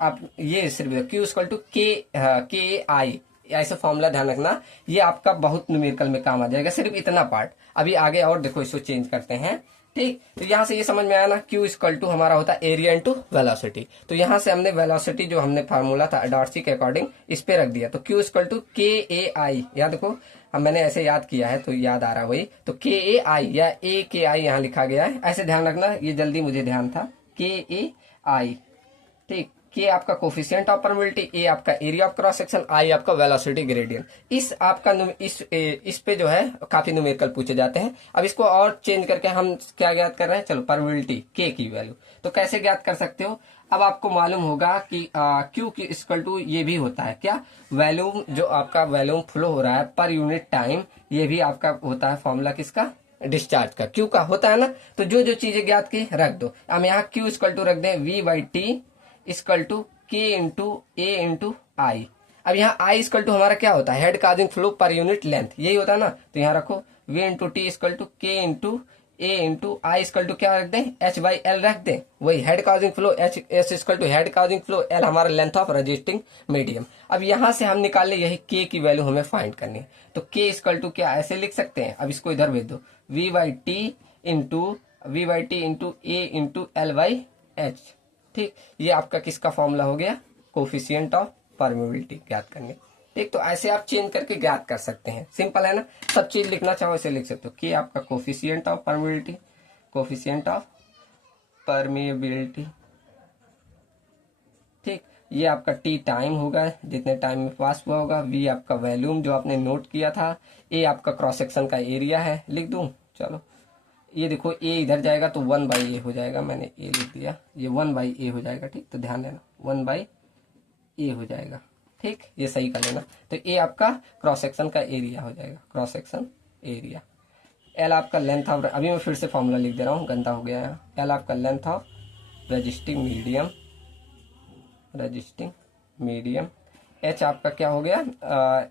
आप ये सिर्फ Q इक्वल टू k/i, ऐसे फॉर्मूला ध्यान रखना, ये आपका बहुत न्यूमेरिकल में काम आ जाएगा, सिर्फ इतना पार्ट। अभी आगे और देखो, इसको चेंज करते हैं, ठीक, तो यहाँ से ये समझ में आया ना, Q इक्वल टू हमारा होता है एरिया इंटू वेलोसिटी। तो यहाँ से हमने वेलोसिटी जो हमने फार्मूला था डॉर्सी के अकॉर्डिंग इस पे रख दिया। तो Q इक्वल टू KAI, यहाँ देखो अब मैंने ऐसे याद किया है तो याद आ रहा है वही, तो KAI या AKI यहाँ लिखा गया है, ऐसे ध्यान रखना, ये जल्दी मुझे ध्यान था, KAI। ठीक, के आपका कोफिशिएंट ऑफ परमिबिलिटी, ए आपका एरिया ऑफ क्रॉस सेक्शन, आई आपका वेलोसिटी ग्रेडियंट। इस आपका इस पे जो है काफी न्यूमेरिकल पूछे जाते हैं। अब इसको और चेंज करके हम क्या ज्ञात कर रहे हैं, चलो परमिबिलिटी के की वैल्यू तो कैसे ज्ञात कर सकते हो। अब आपको मालूम होगा कि क्यू की इक्वल टू ये भी होता है क्या, वॉल्यूम, जो आपका वॉल्यूम फ्लो हो रहा है पर यूनिट टाइम, ये भी आपका होता है फॉर्मूला किसका, डिस्चार्ज का, क्यू का होता है ना। तो जो जो चीजें ज्ञात की रख दो, हम यहाँ क्यू इक्वल टू रख दें V/T equal to K into A into I. अब यहाँ आई इक्वल टू हमारा क्या होता है, head causing flow per unit length, यही होता है ना। तो यहाँ रखो V into T equal to K into A into I equal to क्या रख दें, H/L रख दें, वही head causing flow, S equal to head causing flow, L हमारा लेंथ ऑफ रेजिस्टिंग मीडियम। अब यहाँ से हम निकाल ले यही के की वैल्यू हमें फाइंड करनी है। तो के इक्वल टू क्या ऐसे लिख सकते हैं, अब इसको इधर भेज दो, V/T into A into L/H। ठीक, ये आपका किसका फॉर्मूला हो गया, कोफिशिएंट ऑफ परमिबिलिटी ज्ञात करने। ठीक, तो ऐसे आप चेंज करके ज्ञात कर सकते हैं, सिंपल है ना। सब चीज लिखना चाहो ऐसे लिख सकते हो कि आपका coefficient of permeability, coefficient of permeability. ठीक, ये आपका टी टाइम होगा, जितने टाइम में पास हुआ होगा, वी आपका वॉल्यूम जो आपने नोट किया था, ए आपका क्रॉस सेक्शन का एरिया है, लिख दूं, चलो ये देखो ए इधर जाएगा तो 1/A हो जाएगा, मैंने ए लिख दिया, ये 1/A हो जाएगा। ठीक, तो ध्यान देना 1/A हो जाएगा। ठीक, ये सही कर लेना। तो ए आपका क्रॉस सेक्शन का एरिया हो जाएगा, क्रॉस सेक्शन एरिया। एल आपका लेंथ ऑफ, अभी मैं फिर से फॉर्मूला लिख दे रहा हूँ, गंदा हो गया है। एल आपका length of resisting medium, resisting medium. H आपका क्या हो गया,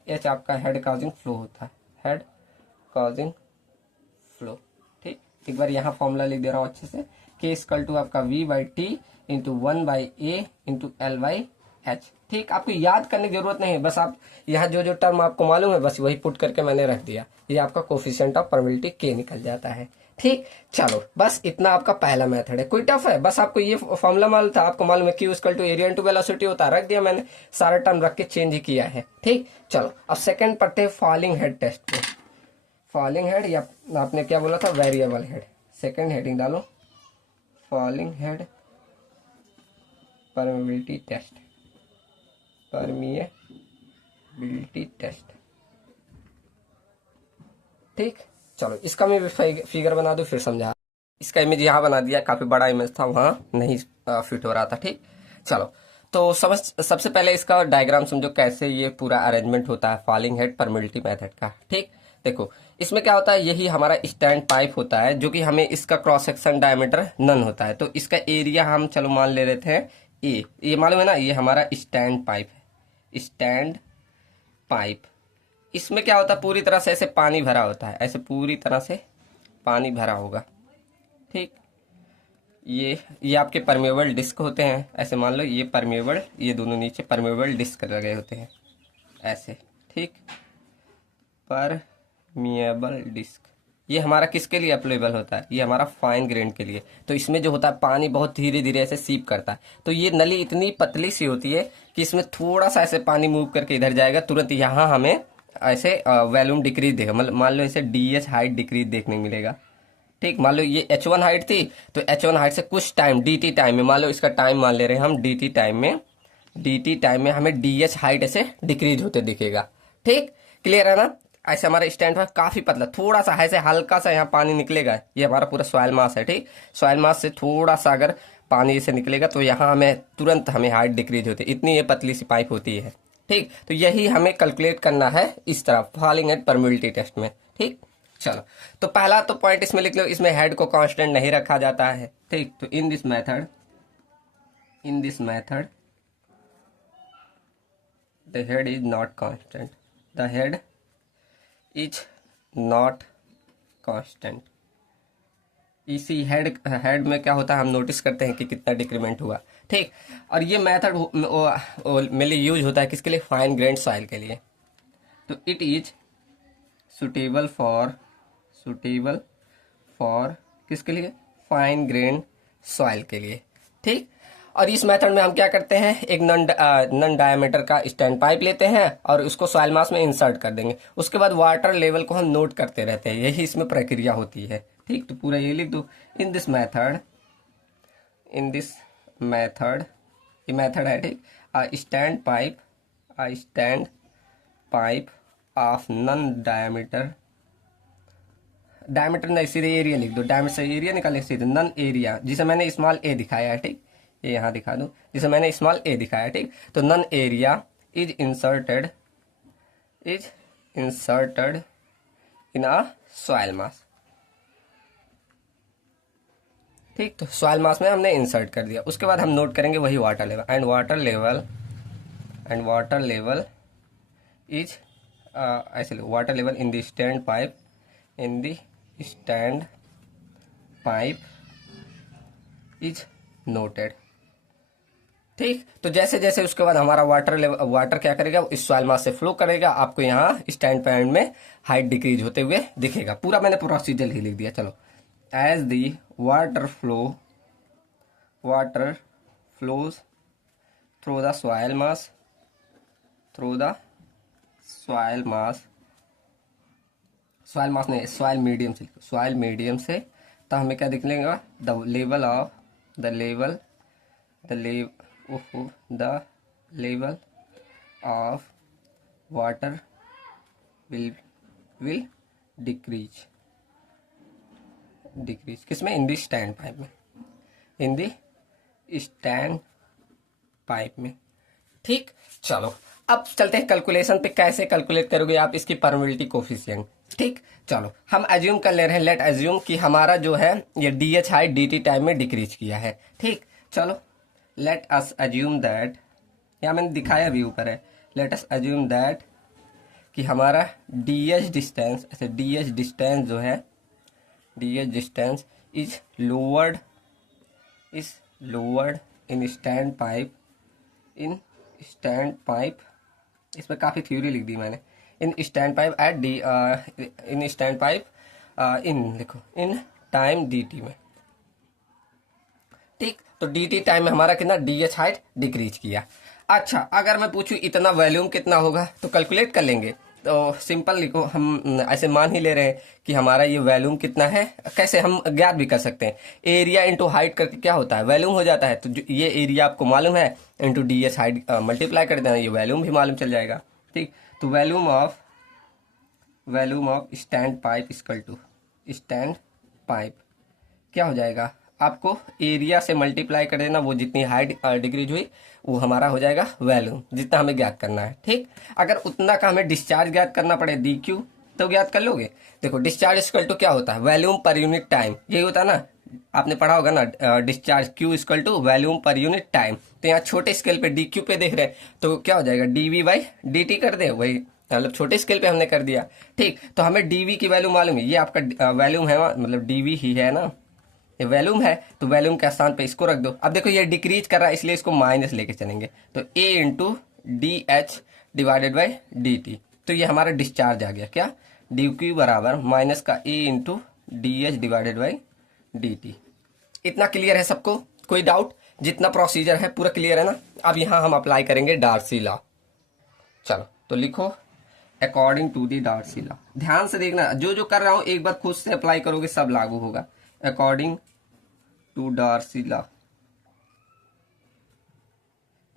एच आपका हेड काजिंग फ्लो होता है, हेड काजिंग फ्लो। ठीक, एक बार यहाँ फॉर्मूला लिख दे रहा हूँ अच्छे से, के इक्वल टू आपका V/T into 1/A into L/H। ठीक, आपको याद करने की जरूरत नहीं है, बस आप यहाँ जो जो टर्म आपको मालूम है बस वही पुट करके मैंने रख दिया, ये आपका कोफिशिएंट ऑफ परमिबिलिटी के निकल जाता है। ठीक, चलो बस इतना आपका पहला मेथड है, कोई टफ है, बस आपको ये फॉर्मूला मालूम था, आपको मालूम है Q equal to area into velocity होता है, रख दिया मैंने, सारा टर्म रख के चेंज ही किया है। ठीक, चलो अब सेकंड पढ़ते हैं फॉलिंग हेड टेस्ट पे। फॉलिंग हेड या आपने क्या बोला था, वेरिएबल हेड। सेकंड हेडिंग डालो, falling head permeability test, permeability test. ठीक, चलो इसका मैं फिगर बना दूं फिर समझा। इसका इमेज यहाँ बना दिया, काफी बड़ा इमेज था, वहां नहीं फिट हो रहा था। ठीक, चलो तो सबसे पहले इसका डायग्राम समझो कैसे ये पूरा अरेंजमेंट होता है फॉलिंग हेड परमिबिलिटी मेथड का। ठीक, देखो इसमें क्या होता है, यही हमारा स्टैंड पाइप होता है, जो कि हमें इसका क्रॉस सेक्शन डायमीटर नन होता है। तो इसका एरिया हम चलो मान ले रहे थे ए, ये मालूम है ना, ये हमारा स्टैंड पाइप है, स्टैंड पाइप। इसमें क्या होता है, पूरी तरह से ऐसे पानी भरा होता है, ऐसे पूरी तरह से पानी भरा होगा। ठीक, ये आपके परमेबल डिस्क होते हैं, ऐसे मान लो ये परमेबल, ये दोनों नीचे परमेबल डिस्क लगे होते हैं ऐसे। ठीक, परमिएबल डिस्क ये हमारा किसके लिए अप्लीकेबल होता है, ये हमारा फाइन ग्रेन के लिए। तो इसमें जो होता है पानी बहुत धीरे धीरे ऐसे सीप करता है, तो ये नली इतनी पतली सी होती है कि इसमें थोड़ा सा ऐसे पानी मूव करके इधर जाएगा, तुरंत यहाँ हमें ऐसे वॉल्यूम डिक्रीज देगा, मतलब मान लो इसे DH हाइट डिक्रीज देखने को मिलेगा। ठीक, मान लो ये H1 हाइट थी, तो H1 हाइट से कुछ टाइम DT टाइम में, मान लो इसका टाइम मान ले रहे हैं हम DT टाइम में हमें DH हाइट ऐसे डिक्रीज होते दिखेगा। ठीक, क्लियर है ना। ऐसे हमारा स्टैंड पर काफी पतला, थोड़ा सा ऐसे हल्का सा यहाँ पानी निकलेगा, ये हमारा पूरा सॉइल मास है। ठीक, सॉइल मास से थोड़ा सा अगर पानी से निकलेगा तो यहाँ हमें तुरंत हमें हाइट डिक्रीज होती है, इतनी ये पतली सी पाइप होती है। ठीक, तो यही हमें कैलकुलेट करना है इस तरह फॉलिंग हेड परमिबिलिटी टेस्ट में। ठीक, चलो तो पहला तो पॉइंट इसमें लिख लो, इसमें हेड को कांस्टेंट नहीं रखा जाता है। ठीक, तो इन this method the head is not constant, the head is not constant. इसी हेड में क्या होता है, हम नोटिस करते हैं कि कितना डिक्रीमेंट हुआ। ठीक, और ये मेथड मेनली यूज होता है किसके लिए, फाइन ग्रेन्ड सॉइल के लिए। तो इट इज सुटेबल फॉर किसके लिए? फाइन ग्रेन सॉइल के लिए। ठीक, और इस मेथड में हम क्या करते हैं, एक नन डायमीटर का स्टैंड पाइप लेते हैं और उसको सॉइल मास में इंसर्ट कर देंगे। उसके बाद वाटर लेवल को हम नोट करते रहते हैं, यही इसमें प्रक्रिया होती है। ठीक, तो पूरा ये लिख दो, इन दिस मेथड ये मेथड है। ठीक, stand pipe of known diameter नहीं, सीधे एरिया लिख दो, डायमीटर से एरिया निकाले, सीधे नन एरिया, जिसे मैंने स्मॉल ए दिखाया है। ठीक, ये यहाँ दिखा दूं, जिसे मैंने स्मॉल ए दिखाया है। ठीक, तो known area is inserted in a soil mass. ठीक, तो सॉइल मास में हमने इंसर्ट कर दिया। उसके बाद हम नोट करेंगे वही water level, and water level is ऐसे water level in the stand pipe is noted. ठीक, तो जैसे जैसे उसके बाद हमारा वाटर क्या करेगा, इस सॉइल मास से फ्लो करेगा, आपको यहाँ स्टैंड पॉइंट में हाइट डिक्रीज होते हुए दिखेगा। पूरा मैंने प्रोसीजर ही लिख दिया। चलो, as the water flows through the soil medium से, तो हमें क्या दिख लेगा, the level of water will decrease किसमें, इन दी स्टैंड पाइप में। ठीक, चलो अब चलते हैं कैलकुलेशन पे, कैसे कैलकुलेट करोगे आप इसकी परमिबिलिटी कोफिशिएंट। ठीक, चलो हम एज्यूम कर ले रहे हैं, लेट एज्यूम कि हमारा जो है ये DH हाइट DT टाइम में डिक्रीज किया है। ठीक, चलो लेट अस एज्यूम दैट, या मैंने दिखाया भी ऊपर है, लेट अस एज्यूम दैट कि हमारा DH डिस्टेंस, ऐसे DH डिस्टेंस जो है, DH distance is lowered in stand pipe, इसमें काफी थ्योरी लिख दी मैंने, in stand pipe in time DT में। ठीक, तो DT टाइम में हमारा कितना, DH हाइट डिक्रीज किया। अच्छा, अगर मैं पूछूं इतना वॉल्यूम कितना होगा, तो कैलकुलेट कर लेंगे। तो सिंपल लिखो, हम ऐसे मान ही ले रहे हैं कि हमारा ये वॉल्यूम कितना है। कैसे हम ज्ञात भी कर सकते हैं, एरिया इंटू हाइट करके क्या होता है, वॉल्यूम हो जाता है। तो ये एरिया आपको मालूम है, इंटू DH हाइट मल्टीप्लाई कर देना, ये वॉल्यूम भी मालूम चल जाएगा। ठीक, तो वॉल्यूम ऑफ स्टैंड पाइप क्या हो जाएगा, आपको एरिया से मल्टीप्लाई कर देना, वो जितनी हाइट डिक्रीज हुई वो हमारा हो जाएगा वॉल्यूम, जितना हमें ज्ञात करना है। ठीक, अगर उतना का हमें डिस्चार्ज ज्ञात करना पड़े DQ, तो ज्ञात कर लोगे। देखो, डिस्चार्ज इक्वल टू क्या होता है, वॉल्यूम पर यूनिट टाइम, यही होता है ना, आपने पढ़ा होगा ना, discharge Q equal to volume पर यूनिट टाइम। तो यहाँ छोटे स्केल पे DQ पे देख रहे हैं, तो क्या हो जाएगा, dV/dt कर दे, वही मतलब छोटे स्केल पे हमने कर दिया। ठीक, तो हमें dV की वैल्यू मालूम है, ये आपका वॉल्यूम है, मतलब dV ही है ना, ये वॉल्यूम है, तो वॉल्यूम के स्थान पे इसको रख दो। अब देखो ये डिक्रीज कर रहा है, इसलिए इसको माइनस लेके चलेंगे, तो A into DH divided by DT, तो ये हमारा डिस्चार्ज आ गया, क्या, DQ बराबर माइनस का A into DH divided by DT। इतना क्लियर है सबको, कोई डाउट, जितना प्रोसीजर है पूरा क्लियर है ना। अब यहाँ हम अप्लाई करेंगे डार्सी लॉ। चलो, तो लिखो according to the Darcy law. ध्यान से देखना, जो जो कर रहा हूं एक बार खुद से अप्लाई करोगे सब लागू होगा। अकॉर्डिंग टू डार्सी लॉ,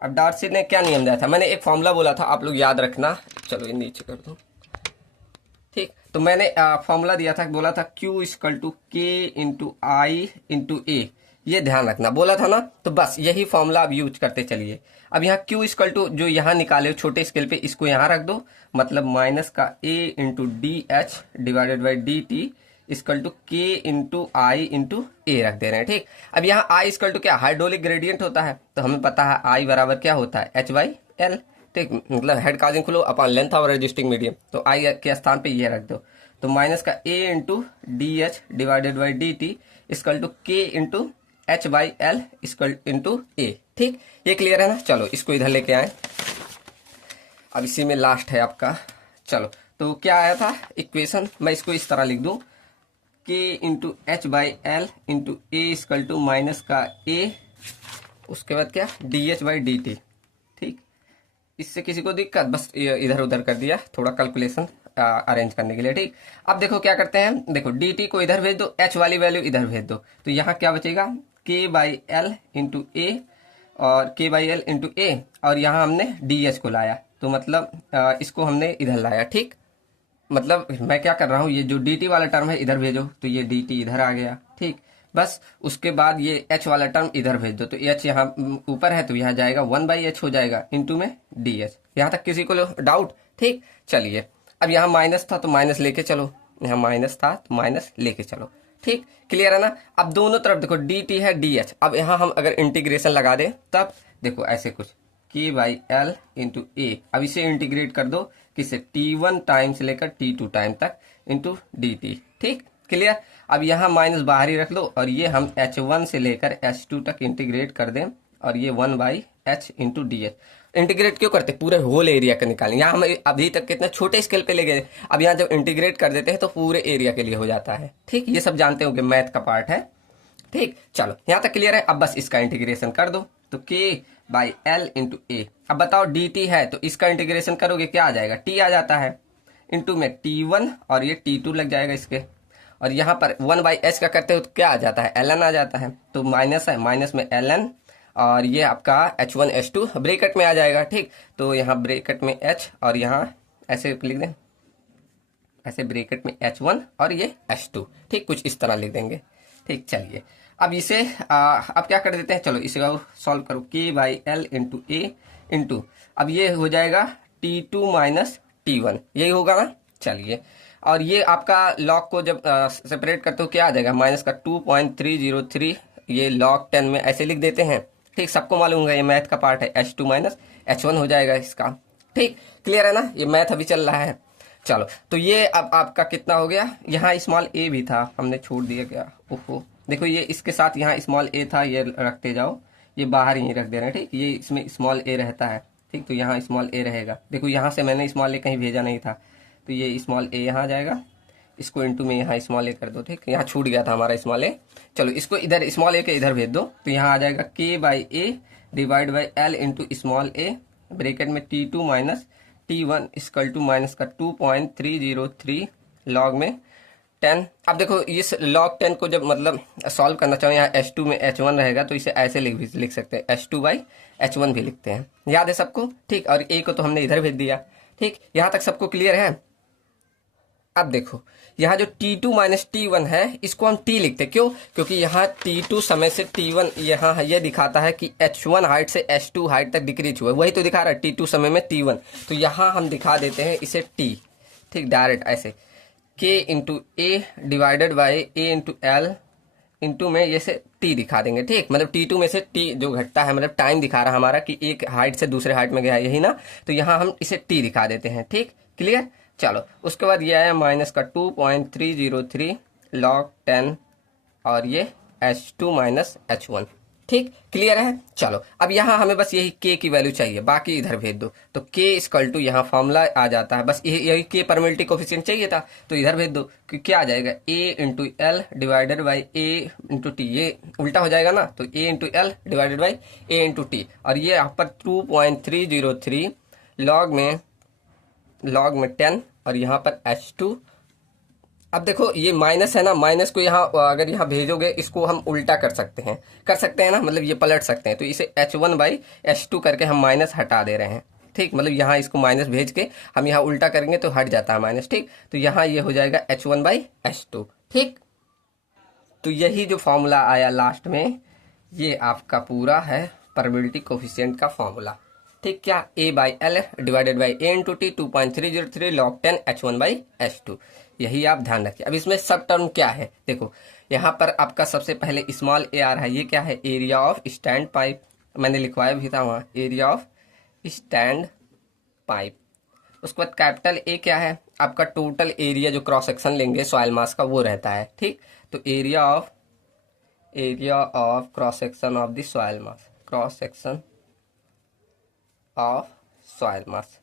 अब डार्सी ने क्या नियम दिया था, मैंने एक फॉर्मूला बोला था, आप लोग याद रखना। चलो ये नीचे कर दूं। ठीक, तो मैंने फॉर्मूला दिया था, बोला था Q equal to K into I into A, ये ध्यान रखना बोला था ना। तो बस यही फॉर्मूला अब यूज करते चलिए। अब यहाँ Q इक्वल टू जो यहाँ निकाले हो छोटे स्केल पे, इसको यहाँ रख दो, मतलब माइनस का A into DH divided by DT equal to K into I into A रख दे रहे हैं। ठीक, अब यहाँ I इक्वल टू क्या, हाइड्रोलिक ग्रेडियंट होता है, तो हमें पता है I बराबर क्या होता है, H/L। ठीक, मतलब हेड काजिंग खुलो upon length of resisting medium, तो I के स्थान पे ये रख दो, तो माइनस का A into DH divided by DT equal to K into H/L equal into A। ठीक, ये क्लियर है ना। चलो इसको इधर लेके आए, अब इसी में लास्ट है आपका। चलो, तो क्या आया था इक्वेशन, मैं इसको इस तरह लिख दूं, K into H by L into A equal to minus का ए, उसके बाद क्या D H by D T. ठीक, इससे किसी को दिक्कत, बस इधर उधर कर दिया थोड़ा कैलकुलेशन अरेंज करने के लिए। ठीक, अब देखो क्या करते हैं, देखो डी टी को इधर भेज दो, एच वाली वैल्यू इधर भेज दो, तो यहाँ क्या बचेगा के बाई एल इंटू ए और के बाई एल इंटू ए, और यहाँ हमने डी एच को लाया, तो मतलब इसको हमने इधर लाया। ठीक, मतलब मैं क्या कर रहा हूँ, ये जो डी टी वाला टर्म है इधर भेजो, तो ये डी टी इधर आ गया। ठीक, बस उसके बाद ये एच वाला टर्म इधर भेज दो, तो एच यहाँ ऊपर है तो यहाँ जाएगा 1/h हो जाएगा इंटू में डी एच। यहाँ तक किसी को डाउट? ठीक, चलिए अब यहाँ माइनस था तो माइनस लेके चलो, यहाँ माइनस था तो माइनस लेके चलो। ठीक, क्लियर है ना। अब दोनों तरफ देखो डी टी है डी एच, अब यहाँ हम अगर इंटीग्रेशन लगा दें तब देखो ऐसे कुछ के बाई एल इंटू ए, अब इसे इंटीग्रेट कर दो किसे T1 टाइम से लेकर T2 टाइम तक इंटू डी टी। ठीक, क्लियर। अब यहाँ माइनस बाहर ही रख लो और ये हम H1 से लेकर H2 तक इंटीग्रेट कर दें, और ये 1/h into D H. Integrate क्यों करते, पूरे होल एरिया का निकालें। यहाँ हम अभी तक कितने छोटे स्केल पे ले गए, अब यहाँ जब इंटीग्रेट कर देते हैं तो पूरे एरिया के लिए हो जाता है। ठीक, ये सब जानते होंगे, मैथ का पार्ट है। ठीक, चलो यहाँ तक क्लियर है। अब बस इसका इंटीग्रेशन कर दो, तो के बाई एल इंटू ए। अब बताओ डी टी है तो इसका इंटीग्रेशन करोगे क्या आ जाएगा, टी आ जाता है, इंटू में T1 और ये T2 लग जाएगा इसके, और यहाँ पर 1/h का करते हो तो क्या आ जाता है, ln आ जाता है, तो माइनस है, माइनस में ln, और ये आपका H1 H2 ब्रेकेट में आ जाएगा। ठीक, तो यहाँ ब्रेकेट में H और यहाँ ऐसे लिख दें, ऐसे ब्रेकेट में H1 और ये H2। ठीक, कुछ इस तरह लिख देंगे। ठीक, चलिए अब इसे अब क्या कर देते हैं, चलो इसे सॉल्व करो, के by L into A into, अब ये हो जाएगा T2 माइनस T1, यही होगा ना। चलिए, और ये आपका लॉग को जब सेपरेट करते हो क्या आ जाएगा, माइनस का 2.303, ये लॉग 10 में ऐसे लिख देते हैं। ठीक, सबको मालूम है ये मैथ का पार्ट है, H2 माइनस H1 हो जाएगा इसका। ठीक, क्लियर है ना, ये मैथ अभी चल रहा है। चलो, तो ये अब आपका कितना हो गया, यहाँ स्मॉल ए भी था हमने छोड़ दिया क्या, ओहो देखो ये इसके साथ यहाँ स्मॉल ए था, ये रखते जाओ, ये बाहर ही रख दे रहे हैं। ठीक, ये इसमें स्मॉल ए रहता है। ठीक, तो यहाँ स्मॉल ए रहेगा, देखो यहाँ से मैंने स्मॉल ए कहीं भेजा नहीं था, तो ये स्मॉल ए यहाँ जाएगा, इसको इंटू में यहाँ स्मॉल ए कर दो। ठीक, यहाँ छूट गया था हमारा स्मॉल ए, चलो इसको इधर स्मॉल ए के इधर भेज दो, तो यहाँ आ जाएगा के by A divide by L into small A, bracket में T2 minus T1 equal to minus का 2.303 लॉग में 10। अब देखो इस log 10 को जब मतलब सॉल्व करना चाहो, यहाँ H2 में H1 रहेगा तो इसे ऐसे लिख सकते हैं, H2/H1 भी लिखते हैं, याद है सबको। ठीक, और A को तो हमने इधर भेज दिया। ठीक, यहाँ तक सबको क्लियर है। अब देखो यहाँ जो T2 माइनस T1 है इसको हम T लिखते हैं, क्यों, क्योंकि यहाँ T2 समय से T1 यहाँ ये दिखाता है कि H1 हाइट से H2 हाइट तक डिक्रीज हुआ है, वही तो दिखा रहा है T2 समय में T1, तो यहाँ हम दिखा देते हैं इसे T। ठीक, डायरेक्ट ऐसे के into A divided by A into L into में ये से टी दिखा देंगे। ठीक, मतलब T2 में से टी जो घटता है, मतलब टाइम दिखा रहा हमारा कि एक हाइट से दूसरे हाइट में गया है, यही ना, तो यहाँ हम इसे टी दिखा देते हैं। ठीक, क्लियर। चलो उसके बाद ये आया माइनस का 2.303 लॉग 10 और ये H2 माइनस H1। ठीक, क्लियर है। चलो अब यहाँ हमें बस यही k की वैल्यू चाहिए, बाकी इधर भेज दो, तो k इक्वल टू यहाँ फॉर्मूला आ जाता है, बस यही k परमिलिटी कोफिशिएंट चाहिए था, तो इधर भेज दो कि क्या आ जाएगा a into L divided by a into T, ये उल्टा हो जाएगा ना, तो a into L divided by a into T, और ये यहाँ पर 2.303 लॉग में 10 और यहाँ पर H2। अब देखो ये माइनस है ना, माइनस को यहाँ अगर यहाँ भेजोगे इसको हम उल्टा कर सकते हैं ना, मतलब ये पलट सकते हैं, तो इसे H1/H2 करके हम माइनस हटा दे रहे हैं। ठीक, मतलब यहाँ इसको माइनस भेज के हम यहाँ उल्टा करेंगे तो हट जाता है माइनस। ठीक, तो यहाँ ये हो जाएगा H1/H2। ठीक, तो यही जो फॉर्मूला आया लास्ट में, ये आपका पूरा है परमिलिटी कोफिशिएंट का फॉर्मूला। ठीक, क्या a by L divided by a into T 2.303 log 10 H1/H2, यही आप ध्यान रखिए। अब इसमें सब टर्म क्या है, देखो यहाँ पर आपका सबसे पहले स्मॉल ए आ रहा है, ये क्या है, एरिया ऑफ स्टैंड पाइप, मैंने लिखवाया भी था वहाँ, एरिया ऑफ स्टैंड पाइप। उसके बाद कैपिटल ए क्या है, आपका टोटल एरिया जो क्रॉस सेक्शन लेंगे सॉइल मास का वो रहता है। ठीक, तो area of cross section of the soil mass, cross section of soil mass.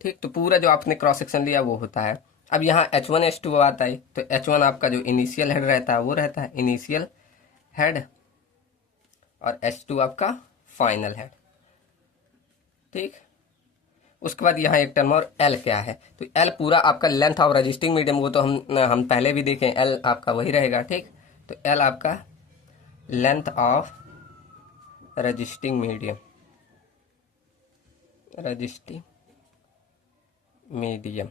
ठीक, तो पूरा जो आपने क्रॉस सेक्शन लिया वो होता है। अब यहाँ H1 H2 आता है, तो H1 आपका जो इनिशियल हेड रहता है वो रहता है इनिशियल हेड, और H2 आपका फाइनल हेड। ठीक, उसके बाद यहाँ एक टर्म और L क्या है, तो L पूरा आपका लेंथ ऑफ रजिस्टिंग मीडियम, वो तो हम पहले भी देखें, L आपका वही रहेगा। ठीक, तो L आपका length of resisting medium, resisting medium.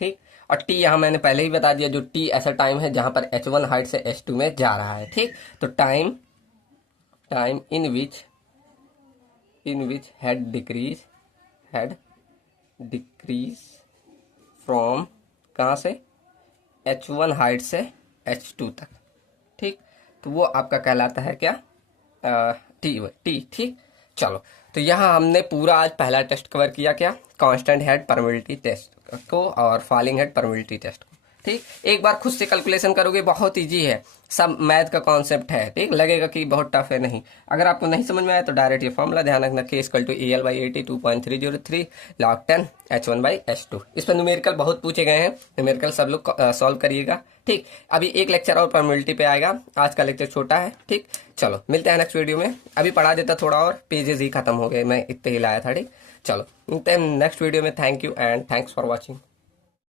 ठीक, और टी यहाँ मैंने पहले ही बता दिया, जो टी ऐसा टाइम है जहां पर H1 हाइट से H2 में जा रहा है। ठीक, तो time in which head decrease from कहाँ से, H1 हाइट से H2 तक। ठीक, तो वो आपका कहलाता है क्या, टी। ठीक, चलो, तो यहाँ हमने पूरा आज पहला टेस्ट कवर किया, क्या, कांस्टेंट हेड परमेबिलिटी टेस्ट को और फॉलिंग हेड परमेबिलिटी टेस्ट को। ठीक, एक बार खुद से कैलकुलेशन करोगे, बहुत इजी है, सब मैथ का कॉन्सेप्ट है। ठीक, लगेगा कि बहुत टफ है, नहीं। अगर आपको नहीं समझ में आया तो डायरेक्ट ये फॉर्मूला ध्यान रखना, K=AL/80 2.303 log 10 H1/H2। इस पर न्यूमेरिकल बहुत पूछे गए हैं, न्यूमेरिकल सब लोग सॉल्व करिएगा। ठीक, अभी एक लेक्चर और परमेबिलिटी पे आएगा, आज का लेक्चर छोटा है। ठीक, चलो मिलते हैं नेक्स्ट वीडियो में। अभी पढ़ा देता थोड़ा और, पेजेस ही खत्म हो गए, मैं इतने ही लाया था। ठीक, चलो मिलते हैं नेक्स्ट वीडियो में। Thank you and thanks for watching.